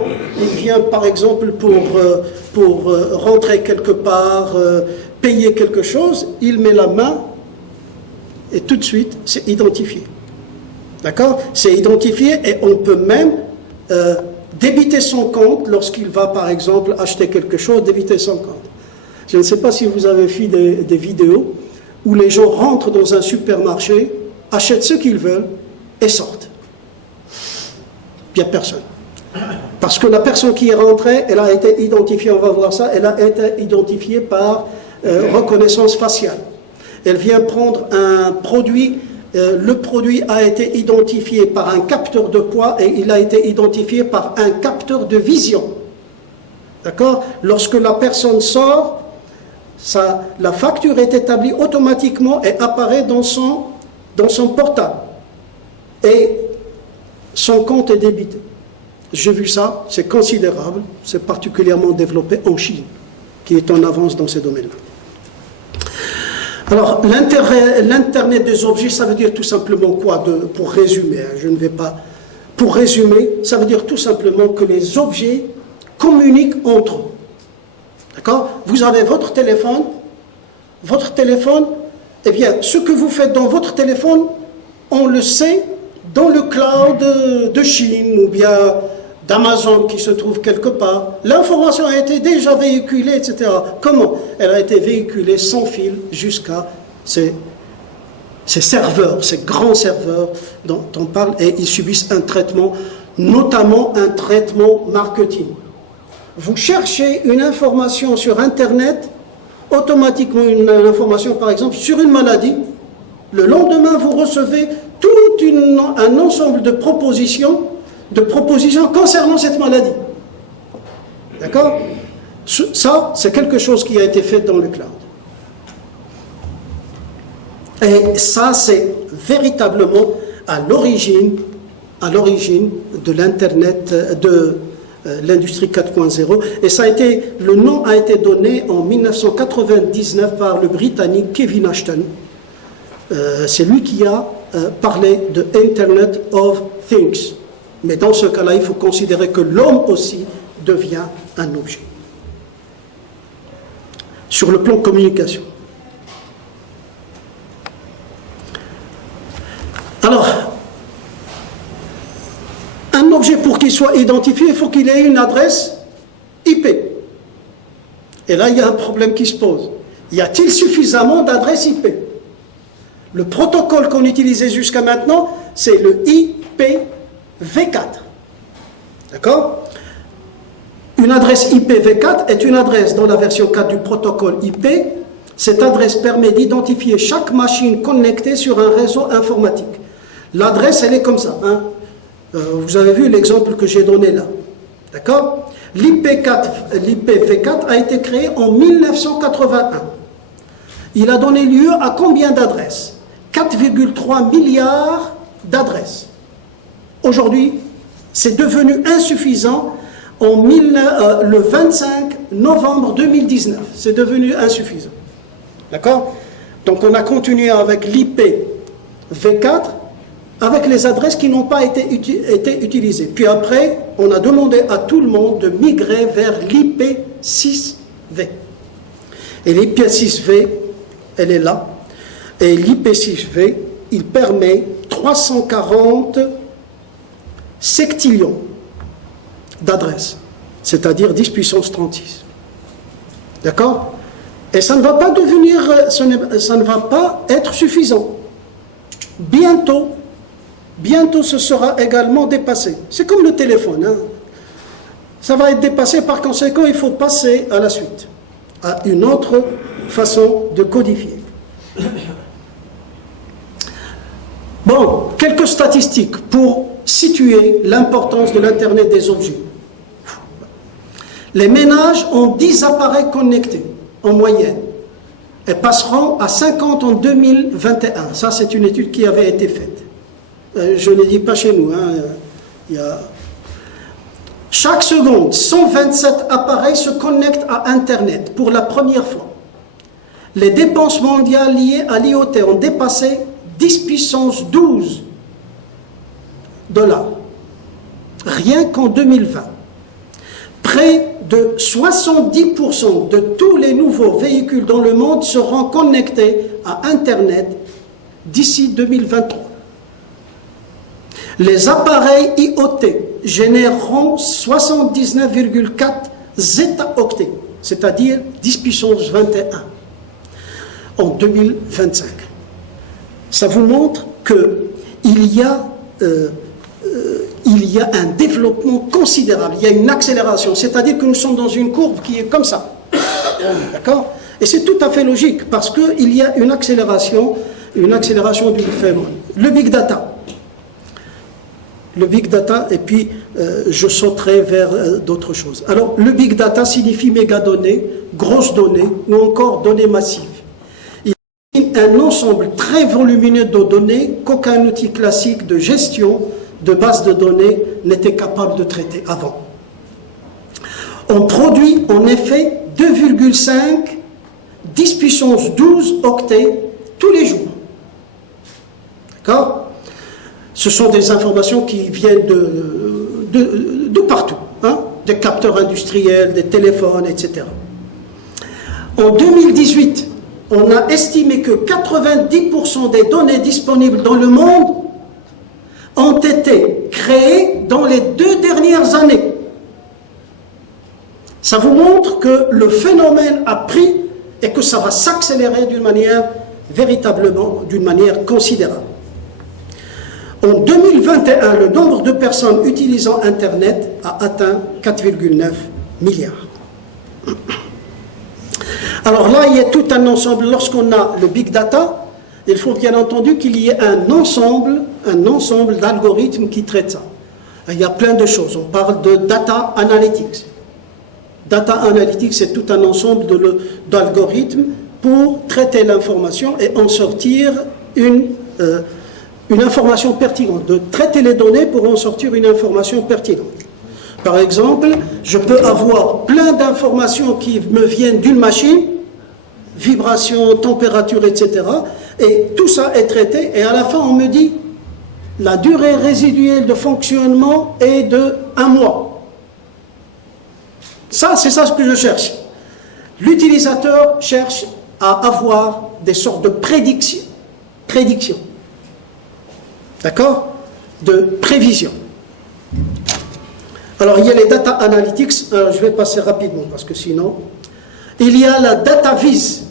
par exemple pour rentrer quelque part, payer quelque chose, il met la main et tout de suite c'est identifié. D'accord? C'est identifié et on peut même débiter son compte lorsqu'il va par exemple acheter quelque chose, débiter son compte. Je ne sais pas si vous avez vu des vidéos où les gens rentrent dans un supermarché, achètent ce qu'ils veulent et sortent. Il n'y a personne. Parce que la personne qui est rentrée, elle a été identifiée, on va voir ça, elle a été identifiée par reconnaissance faciale. Elle vient prendre un produit, le produit a été identifié par un capteur de poids et il a été identifié par un capteur de vision. D'accord? Lorsque la personne sort, la facture est établie automatiquement et apparaît dans son portable. Et son compte est débité. J'ai vu ça, c'est considérable, c'est particulièrement développé en Chine, qui est en avance dans ces domaines-là. Alors, l'Internet des objets, ça veut dire tout simplement quoi? Pour résumer, je ne vais pas... Pour résumer, ça veut dire tout simplement que les objets communiquent entre eux. D'accord? Vous avez votre téléphone, eh bien, ce que vous faites dans votre téléphone, on le sait dans le cloud de Chine ou bien d'Amazon qui se trouve quelque part. L'information a été déjà véhiculée, etc. Comment? Elle a été véhiculée sans fil jusqu'à ces serveurs, ces grands serveurs dont on parle, et ils subissent un traitement, notamment un traitement marketing. Vous cherchez une information sur Internet, automatiquement une information par exemple sur une maladie, le lendemain vous recevez tout un ensemble de propositions concernant cette maladie. D'accord? Ça, c'est quelque chose qui a été fait dans le cloud. Et ça, c'est véritablement à l'origine de l'Internet, de l'industrie 4.0. Et le nom a été donné en 1999 par le Britannique Kevin Ashton. C'est lui qui a parlé de Internet of Things. Mais dans ce cas-là, il faut considérer que l'homme aussi devient un objet. Sur le plan communication. Alors, un objet pour qu'il soit identifié, il faut qu'il ait une adresse IP. Et là, il y a un problème qui se pose. Y a-t-il suffisamment d'adresses IP? Le protocole qu'on utilisait jusqu'à maintenant, c'est le IPv4. D'accord? Une adresse IPv4 est une adresse dans la version 4 du protocole IP. Cette adresse permet d'identifier chaque machine connectée sur un réseau informatique. L'adresse, elle est comme ça. Hein? Vous avez vu l'exemple que j'ai donné là. D'accord? L'IPv4 a été créé en 1981. Il a donné lieu à combien d'adresses? 4,3 milliards d'adresses. Aujourd'hui, c'est devenu insuffisant le 25 novembre 2019. C'est devenu insuffisant. D'accord? Donc on a continué avec l'IPv4 avec les adresses qui n'ont pas été utilisées. Puis après, on a demandé à tout le monde de migrer vers l'IP6V. Et l'IP6V, elle est là. Et l'IP6V, il permet 340 sectillions d'adresses, c'est-à-dire 10 puissance 36. D'accord? Et ça ne va pas devenir, ça ne va pas être suffisant. Bientôt, ce sera également dépassé. C'est comme le téléphone. Hein? Ça va être dépassé, par conséquent, il faut passer à la suite, à une autre façon de codifier. Bon, quelques statistiques pour situer l'importance de l'Internet des objets. Les ménages ont 10 appareils connectés en moyenne et passeront à 50 en 2021. Ça, c'est une étude qui avait été faite. Je ne dis pas chez nous. Hein. Chaque seconde, 127 appareils se connectent à Internet pour la première fois. Les dépenses mondiales liées à l'IoT ont dépassé 10 puissance 12 $. Rien qu'en 2020. Près de 70% de tous les nouveaux véhicules dans le monde seront connectés à Internet d'ici 2023. Les appareils IoT généreront 79,4 zeta-octets, c'est-à-dire 10 puissance 21 en 2025. Ça vous montre qu'il y a un développement considérable, il y a une accélération, c'est-à-dire que nous sommes dans une courbe qui est comme ça. D'accord? Et c'est tout à fait logique, parce qu'il y a une accélération du phénomène. Le big data. Le big data, et puis je sauterai vers d'autres choses. Alors, le big data signifie mégadonnées, grosses données, ou encore données massives. Il est un ensemble très volumineux de données qu'aucun outil classique de gestion de base de données n'était capable de traiter avant. On produit en effet 2,5 10 puissance 12 octets tous les jours. D'accord? Ce sont des informations qui viennent de partout, hein? Des capteurs industriels, des téléphones, etc. En 2018, on a estimé que 90% des données disponibles dans le monde ont été créées dans les 2 dernières années. Ça vous montre que le phénomène a pris et que ça va s'accélérer d'une manière considérable. En 2021, le nombre de personnes utilisant Internet a atteint 4,9 milliards. Alors là, il y a tout un ensemble. Lorsqu'on a le big data, il faut bien entendu qu'il y ait un ensemble d'algorithmes qui traitent ça. Il y a plein de choses. On parle de data analytics. Data analytics, c'est tout un ensemble d'algorithmes pour traiter l'information et en sortir une information pertinente, de traiter les données pour en sortir une information pertinente. Par exemple, je peux avoir plein d'informations qui me viennent d'une machine, vibration, température, etc. Et tout ça est traité et à la fin on me dit la durée résiduelle de fonctionnement est de 1 mois. Ça, c'est ça ce que je cherche. L'utilisateur cherche à avoir des sortes de prédictions. D'accord? De prévision. Alors, il y a les data analytics. Alors, je vais passer rapidement parce que sinon... Il y a la data viz.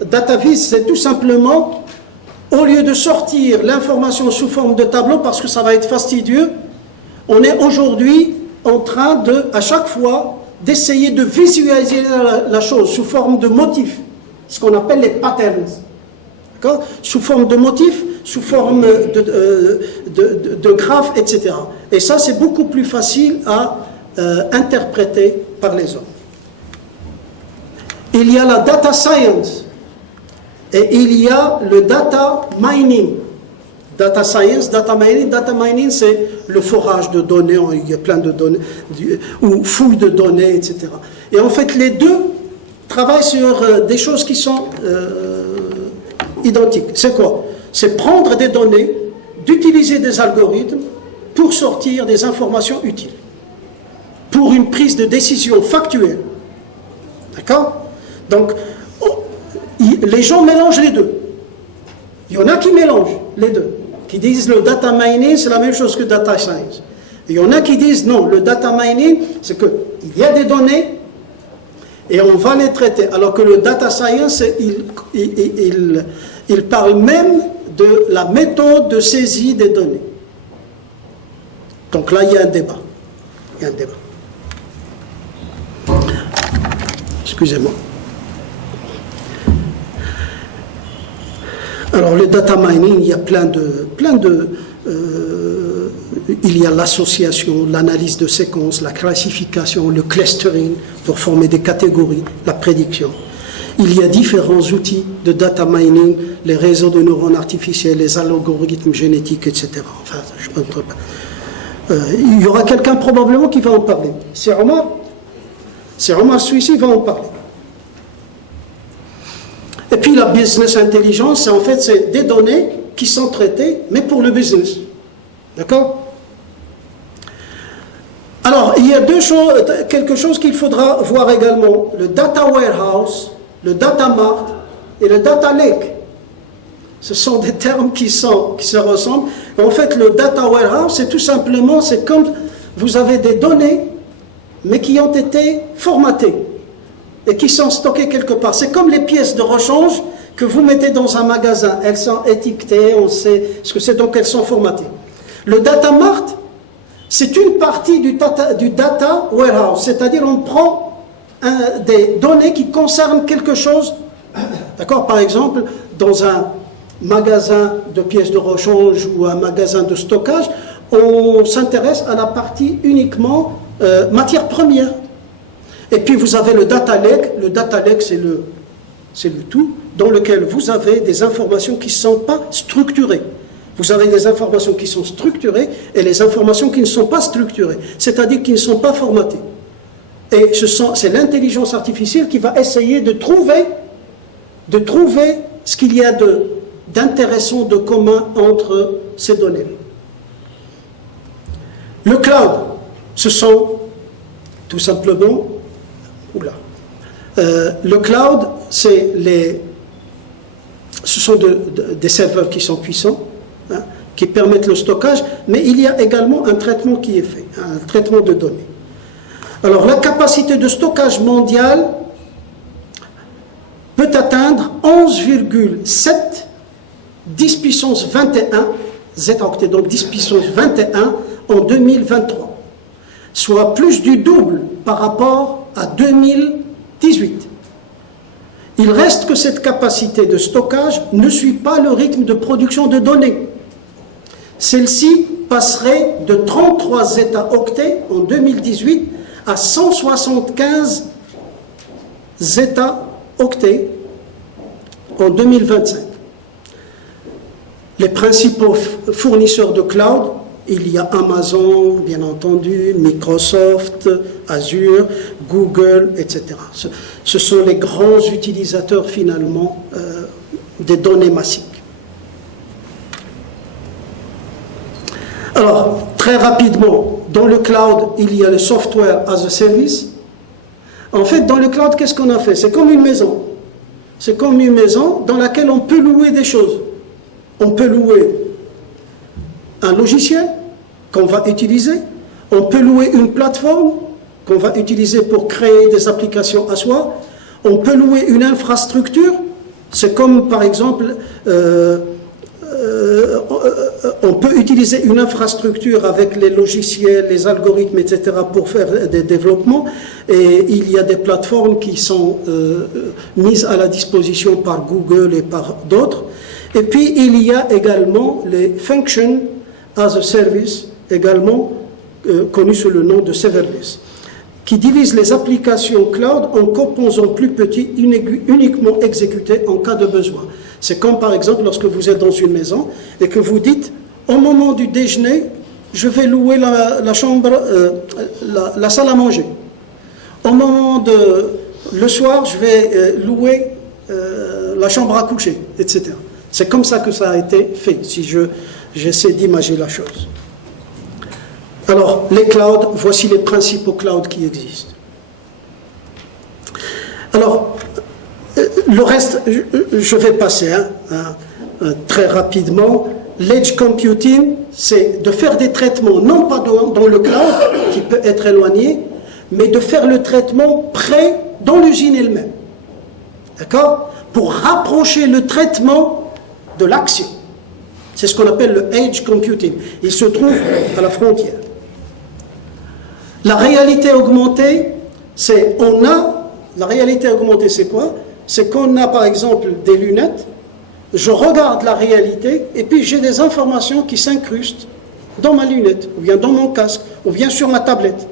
Data viz, c'est tout simplement, au lieu de sortir l'information sous forme de tableau, parce que ça va être fastidieux, on est aujourd'hui en train de, à chaque fois, d'essayer de visualiser la chose sous forme de motifs, ce qu'on appelle les patterns. D'accord? Sous forme de motifs, sous forme de graphes, etc. Et ça, c'est beaucoup plus facile à interpréter par les hommes. Il y a la data science et il y a le data mining. Data science, data mining, c'est le forage de données, il y a plein de données, ou fouille de données, etc. Et en fait, les deux travaillent sur des choses qui sont identiques. C'est quoi? C'est prendre des données, d'utiliser des algorithmes pour sortir des informations utiles, pour une prise de décision factuelle. D'accord? Donc, les gens mélangent les deux. Il y en a qui mélangent les deux, qui disent le data mining, c'est la même chose que data science. Il y en a qui disent non, le data mining, c'est qu'il y a des données et on va les traiter. Alors que le data science, il parle même de la méthode de saisie des données. Donc là, il y a un débat. Il y a un débat. Excusez-moi. Alors, le data mining, il y a il y a l'association, l'analyse de séquences, la classification, le clustering pour former des catégories, la prédiction. Il y a différents outils de data mining, les réseaux de neurones artificiels, les algorithmes génétiques, etc. Enfin, je ne peux pas. Il y aura quelqu'un probablement qui va en parler. C'est Omar. C'est Omar Suissi va en parler. Et puis la business intelligence, en fait, c'est des données qui sont traitées, mais pour le business. D'accord? Alors, il y a quelque chose qu'il faudra voir également. Le data warehouse, le data mart et le data lake. Ce sont des termes qui se ressemblent. Et en fait, le data warehouse, c'est tout simplement, c'est comme vous avez des données, mais qui ont été formatées et qui sont stockées quelque part. C'est comme les pièces de rechange que vous mettez dans un magasin. Elles sont étiquetées, on sait ce que c'est, donc elles sont formatées. Le data mart, c'est une partie du data warehouse, c'est-à-dire on prend des données qui concernent quelque chose. D'accord? Par exemple, dans un magasin de pièces de rechange ou un magasin de stockage, on s'intéresse à la partie uniquement matière première. Et puis vous avez le data lake. Le data lake, c'est le tout dans lequel vous avez des informations qui ne sont pas structurées. Vous avez des informations qui sont structurées et les informations qui ne sont pas structurées, c'est-à-dire qui ne sont pas formatées. Et c'est l'intelligence artificielle qui va essayer de trouver ce qu'il y a d'intéressant, de commun entre ces données. Le cloud, ce sont tout simplement... le cloud, ce sont des serveurs qui sont puissants, hein, qui permettent le stockage, mais il y a également un traitement qui est fait, un traitement de données. Alors, la capacité de stockage mondiale peut atteindre 11,7 10 puissance 21 zeta-octets, donc 10 puissance 21 en 2023, soit plus du double par rapport à 2018. Il reste que cette capacité de stockage ne suit pas le rythme de production de données. Celle-ci passerait de 33 zeta-octets en 2018 à 175 zeta-octets en 2025. Les principaux fournisseurs de cloud, il y a Amazon, bien entendu, Microsoft, Azure, Google, etc. Ce sont les grands utilisateurs finalement des données massiques. Alors, très rapidement, dans le cloud, il y a le software as a service. En fait, dans le cloud, qu'est-ce qu'on a fait? C'est comme une maison. C'est comme une maison dans laquelle on peut louer des choses. On peut louer un logiciel qu'on va utiliser. On peut louer une plateforme qu'on va utiliser pour créer des applications à soi. On peut louer une infrastructure. C'est comme, par exemple, on peut utiliser une infrastructure avec les logiciels, les algorithmes, etc. pour faire des développements. Et il y a des plateformes qui sont mises à la disposition par Google et par d'autres. Et puis, il y a également les Function as a Service, également connus sous le nom de serverless, qui divisent les applications cloud en composants plus petits, uniquement exécutés en cas de besoin. C'est comme par exemple lorsque vous êtes dans une maison et que vous dites, au moment du déjeuner, je vais louer la chambre, la salle à manger. Au moment de le soir, je vais louer la chambre à coucher, etc. C'est comme ça que ça a été fait, si j'essaie d'imager la chose. Alors, les clouds, voici les principaux clouds qui existent. Alors, le reste, je vais passer très rapidement. L'edge computing, c'est de faire des traitements, non pas dans le cloud, qui peut être éloigné, mais de faire le traitement près dans l'usine elle-même. D'accord? Pour rapprocher le traitement de l'action. C'est ce qu'on appelle le edge computing. Il se trouve à la frontière. La réalité augmentée, la réalité augmentée, c'est quoi? C'est qu'on a par exemple des lunettes, je regarde la réalité et puis j'ai des informations qui s'incrustent dans ma lunette, ou bien dans mon casque, ou bien sur ma tablette,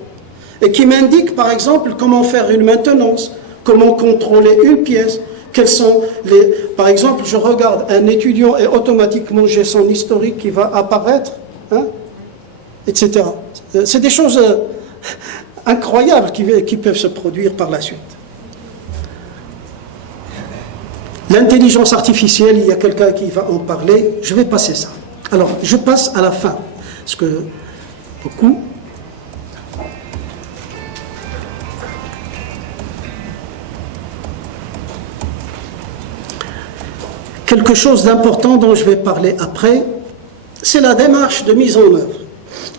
et qui m'indiquent par exemple comment faire une maintenance, comment contrôler une pièce, quels sont les... Par exemple, je regarde un étudiant et automatiquement j'ai son historique qui va apparaître, etc. C'est des choses incroyables qui peuvent se produire par la suite. L'intelligence artificielle, il y a quelqu'un qui va en parler, je vais passer ça. Alors, je passe à la fin, parce que beaucoup... Quelque chose d'important dont je vais parler après, c'est la démarche de mise en œuvre.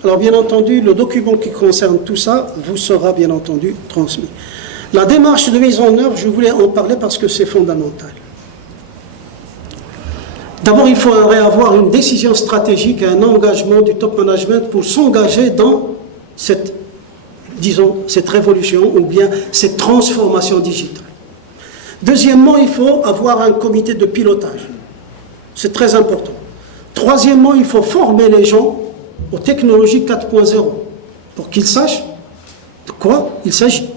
Alors, bien entendu, le document qui concerne tout ça vous sera bien entendu transmis. La démarche de mise en œuvre, je voulais en parler parce que c'est fondamental. D'abord, il faudrait avoir une décision stratégique et un engagement du top management pour s'engager dans cette révolution ou bien cette transformation digitale. Deuxièmement, il faut avoir un comité de pilotage. C'est très important. Troisièmement, il faut former les gens aux technologies 4.0 pour qu'ils sachent de quoi il s'agit.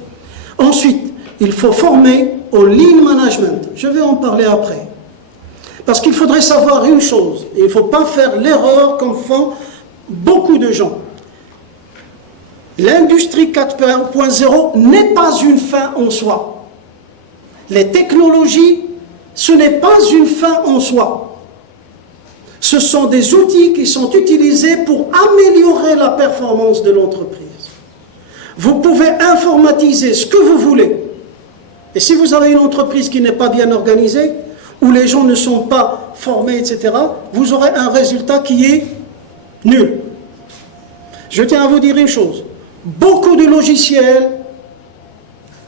Ensuite, il faut former au lean management. Je vais en parler après. Parce qu'il faudrait savoir une chose, et il ne faut pas faire l'erreur comme font beaucoup de gens. L'industrie 4.0 n'est pas une fin en soi. Les technologies, ce n'est pas une fin en soi. Ce sont des outils qui sont utilisés pour améliorer la performance de l'entreprise. Vous pouvez informatiser ce que vous voulez. Et si vous avez une entreprise qui n'est pas bien organisée, où les gens ne sont pas formés, etc., vous aurez un résultat qui est nul. Je tiens à vous dire une chose. Beaucoup de logiciels,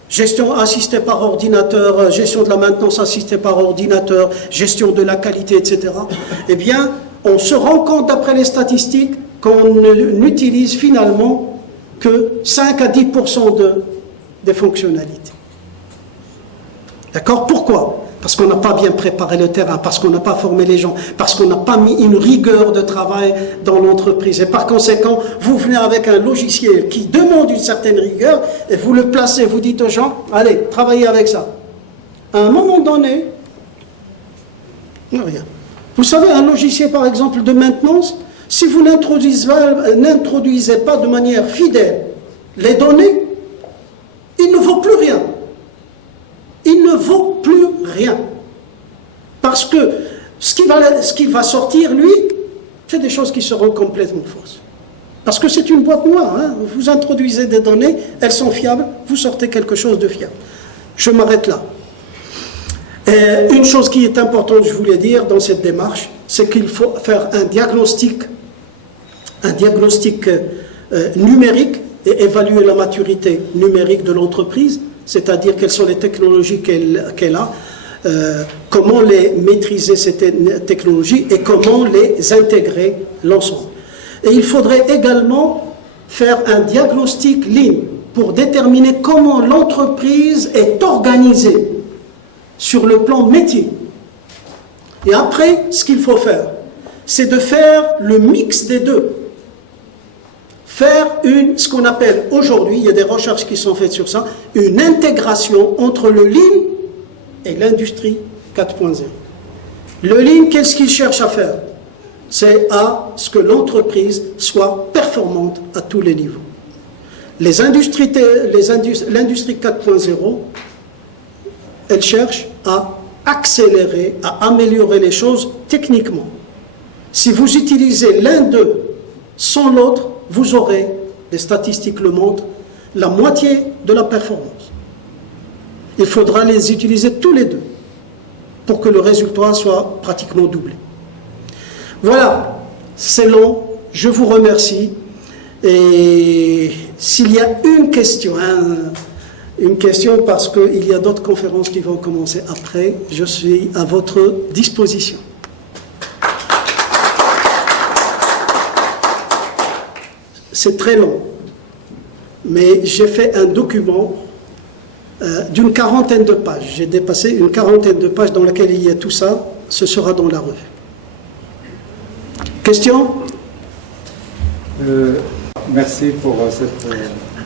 gestion assistée par ordinateur, gestion de la maintenance assistée par ordinateur, gestion de la qualité, etc., eh bien, on se rend compte, d'après les statistiques, qu'on n'utilise finalement que 5 à 10% des fonctionnalités. D'accord? Pourquoi? Parce qu'on n'a pas bien préparé le terrain, parce qu'on n'a pas formé les gens, parce qu'on n'a pas mis une rigueur de travail dans l'entreprise. Et par conséquent, vous venez avec un logiciel qui demande une certaine rigueur, et vous le placez, vous dites aux gens, allez, travaillez avec ça. À un moment donné, rien. Vous savez, un logiciel, par exemple, de maintenance, si vous n'introduisez pas de manière fidèle les données, il ne vaut plus rien. Il ne vaut plus rien. Parce que ce qui va sortir, lui, c'est des choses qui seront complètement fausses. Parce que c'est une boîte noire, hein. Vous introduisez des données, elles sont fiables, vous sortez quelque chose de fiable. Je m'arrête là. Et une chose qui est importante, je voulais dire, dans cette démarche, c'est qu'il faut faire un diagnostic numérique et évaluer la maturité numérique de l'entreprise, c'est-à-dire quelles sont les technologies qu'elle a, comment les maîtriser ces technologies et comment les intégrer l'ensemble. Et il faudrait également faire un diagnostic lean pour déterminer comment l'entreprise est organisée sur le plan métier. Et après, ce qu'il faut faire, c'est de faire le mix des deux. Faire ce qu'on appelle aujourd'hui, il y a des recherches qui sont faites sur ça, une intégration entre le lean et l'industrie 4.0. Le lean, qu'est-ce qu'il cherche à faire? C'est à ce que l'entreprise soit performante à tous les niveaux. L'industrie 4.0, elle cherche à accélérer, à améliorer les choses techniquement. Si vous utilisez l'un d'eux sans l'autre, vous aurez, les statistiques le montrent, la moitié de la performance. Il faudra les utiliser tous les deux pour que le résultat soit pratiquement doublé. Voilà, c'est long, je vous remercie. Et s'il y a une question, parce qu'il y a d'autres conférences qui vont commencer après, je suis à votre disposition. C'est très long, mais j'ai fait un document d'une quarantaine de pages. J'ai dépassé une quarantaine de pages dans laquelle il y a tout ça. Ce sera dans la revue. Question? Merci pour cette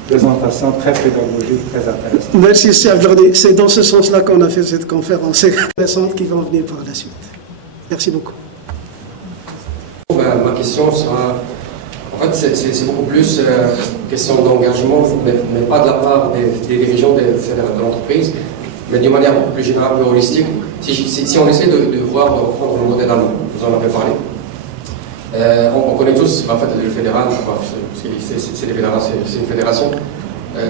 présentation très pédagogique, très intéressante. Merci, Cheikh Jordi. C'est dans ce sens-là qu'on a fait cette conférence. C'est intéressant qui va venir par la suite. Merci beaucoup. Ma question sera... En fait, c'est beaucoup plus question d'engagement, mais pas de la part des dirigeants de l'entreprise, mais d'une manière beaucoup plus générale, plus holistique. Si on essaie de prendre le modèle allemand, vous en avez parlé, on connaît tous, en fait, le fédéral, c'est une fédération.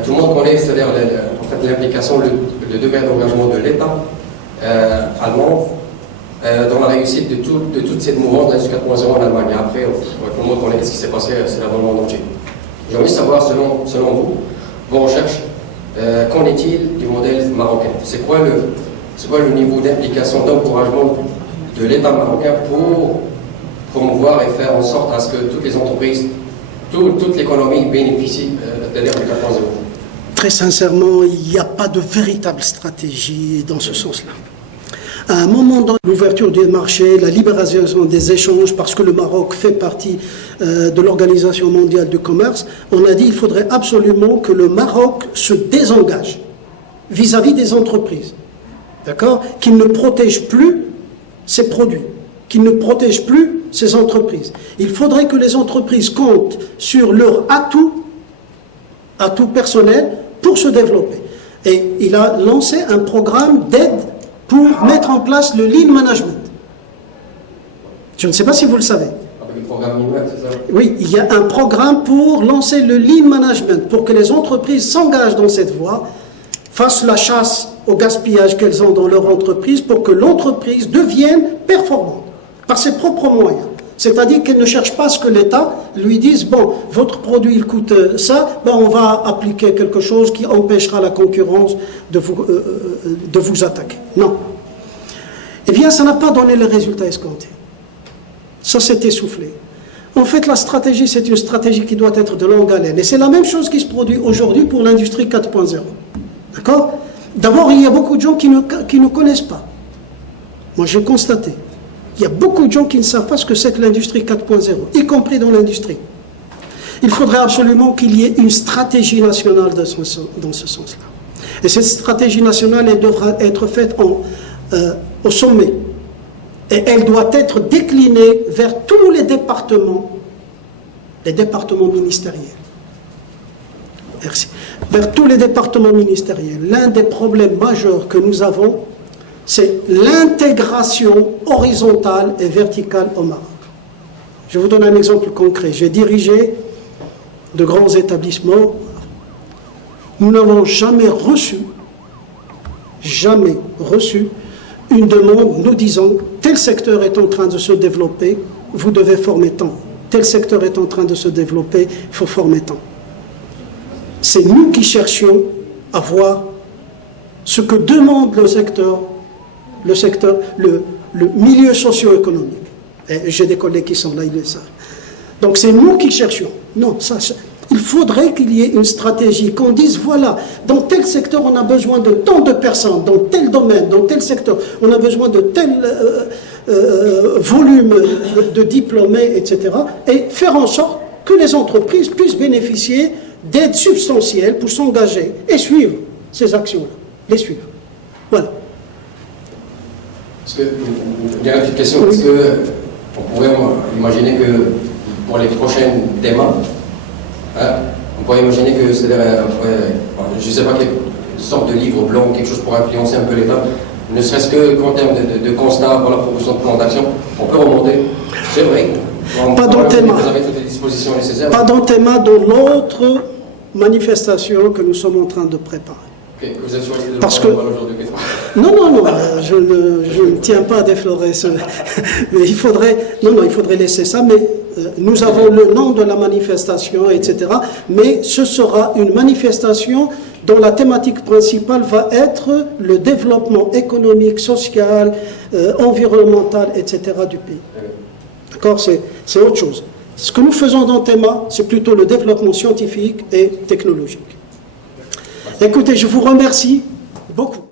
Tout le monde connaît, c'est-à-dire l'implication, le devoir d'engagement de l'État allemand dans la réussite de toute cette mouvance d'industrie 4.0 en Allemagne. Après, tout le monde connaît ce qui s'est passé dans le monde entier. J'ai envie de savoir, selon vous, vos recherches, qu'en est-il du modèle marocain? C'est quoi le niveau d'implication, d'encouragement de l'État marocain pour promouvoir et faire en sorte à ce que toutes les entreprises, toute l'économie bénéficie de l'ère du 4.0? Très sincèrement, il n'y a pas de véritable stratégie dans ce sens-là. À un moment dans l'ouverture du marché, la libéralisation des échanges, parce que le Maroc fait partie de l'Organisation mondiale du commerce, on a dit qu'il faudrait absolument que le Maroc se désengage vis-à-vis des entreprises, d'accord, qu'il ne protège plus ses produits, qu'il ne protège plus ses entreprises. Il faudrait que les entreprises comptent sur leur atout personnel pour se développer. Et il a lancé un programme d'aide pour mettre en place le lean management. Je ne sais pas si vous le savez. Avec le programme Lean, c'est ça? Oui, il y a un programme pour lancer le lean management, pour que les entreprises s'engagent dans cette voie, fassent la chasse au gaspillage qu'elles ont dans leur entreprise, pour que l'entreprise devienne performante par ses propres moyens. C'est-à-dire qu'elle ne cherche pas à ce que l'État lui dise « Bon, votre produit il coûte ça, ben on va appliquer quelque chose qui empêchera la concurrence de vous attaquer. » Non. Eh bien, ça n'a pas donné le résultat escompté. Ça s'est essoufflé. En fait, la stratégie, c'est une stratégie qui doit être de longue haleine. Et c'est la même chose qui se produit aujourd'hui pour l'industrie 4.0. D'accord? D'abord, il y a beaucoup de gens qui ne connaissent pas. Moi, j'ai constaté. Il y a beaucoup de gens qui ne savent pas ce que c'est que l'industrie 4.0, y compris dans l'industrie. Il faudrait absolument qu'il y ait une stratégie nationale dans ce sens-là. Et cette stratégie nationale, elle devra être faite au sommet. Et elle doit être déclinée vers tous les départements ministériels. Merci. Vers tous les départements ministériels. L'un des problèmes majeurs que nous avons, c'est l'intégration horizontale et verticale au Maroc. Je vous donne un exemple concret. J'ai dirigé de grands établissements, nous n'avons jamais reçu une demande nous disant tel secteur est en train de se développer, vous devez former tant. Tel secteur est en train de se développer, il faut former tant. C'est nous qui cherchions à voir ce que demande le milieu socio-économique. Et j'ai des collègues qui sont là, ils le savent. Donc c'est nous qui cherchions. Non, il faudrait qu'il y ait une stratégie, qu'on dise, voilà, dans tel secteur, on a besoin de tant de personnes, dans tel domaine, dans tel secteur, on a besoin de tel volume de diplômés, etc. Et faire en sorte que les entreprises puissent bénéficier d'aides substantielles pour s'engager et suivre ces actions-là, les suivre. Voilà. Une dernière petite question, est-ce qu'on pourrait imaginer que pour les prochaines demandes, on pourrait imaginer que c'est-à-dire, je ne sais pas quelle sorte de livre blanc, quelque chose pour influencer un peu l'État, ne serait-ce qu'en termes de constat pour la proposition de plan d'action, on peut remonter. C'est vrai. Pas dans Théma. Vous avez toutes les dispositions nécessaires. Pas dans Théma, dans l'autre manifestation que nous sommes en train de préparer. Okay. Vous êtes choisi de parce que non, je ne tiens pas à déflorer ce. Mais il faudrait laisser ça. Mais nous avons le nom de la manifestation, etc. Mais ce sera une manifestation dont la thématique principale va être le développement économique, social, environnemental, etc. du pays. D'accord, c'est autre chose. Ce que nous faisons dans Théma, c'est plutôt le développement scientifique et technologique. Écoutez, je vous remercie beaucoup.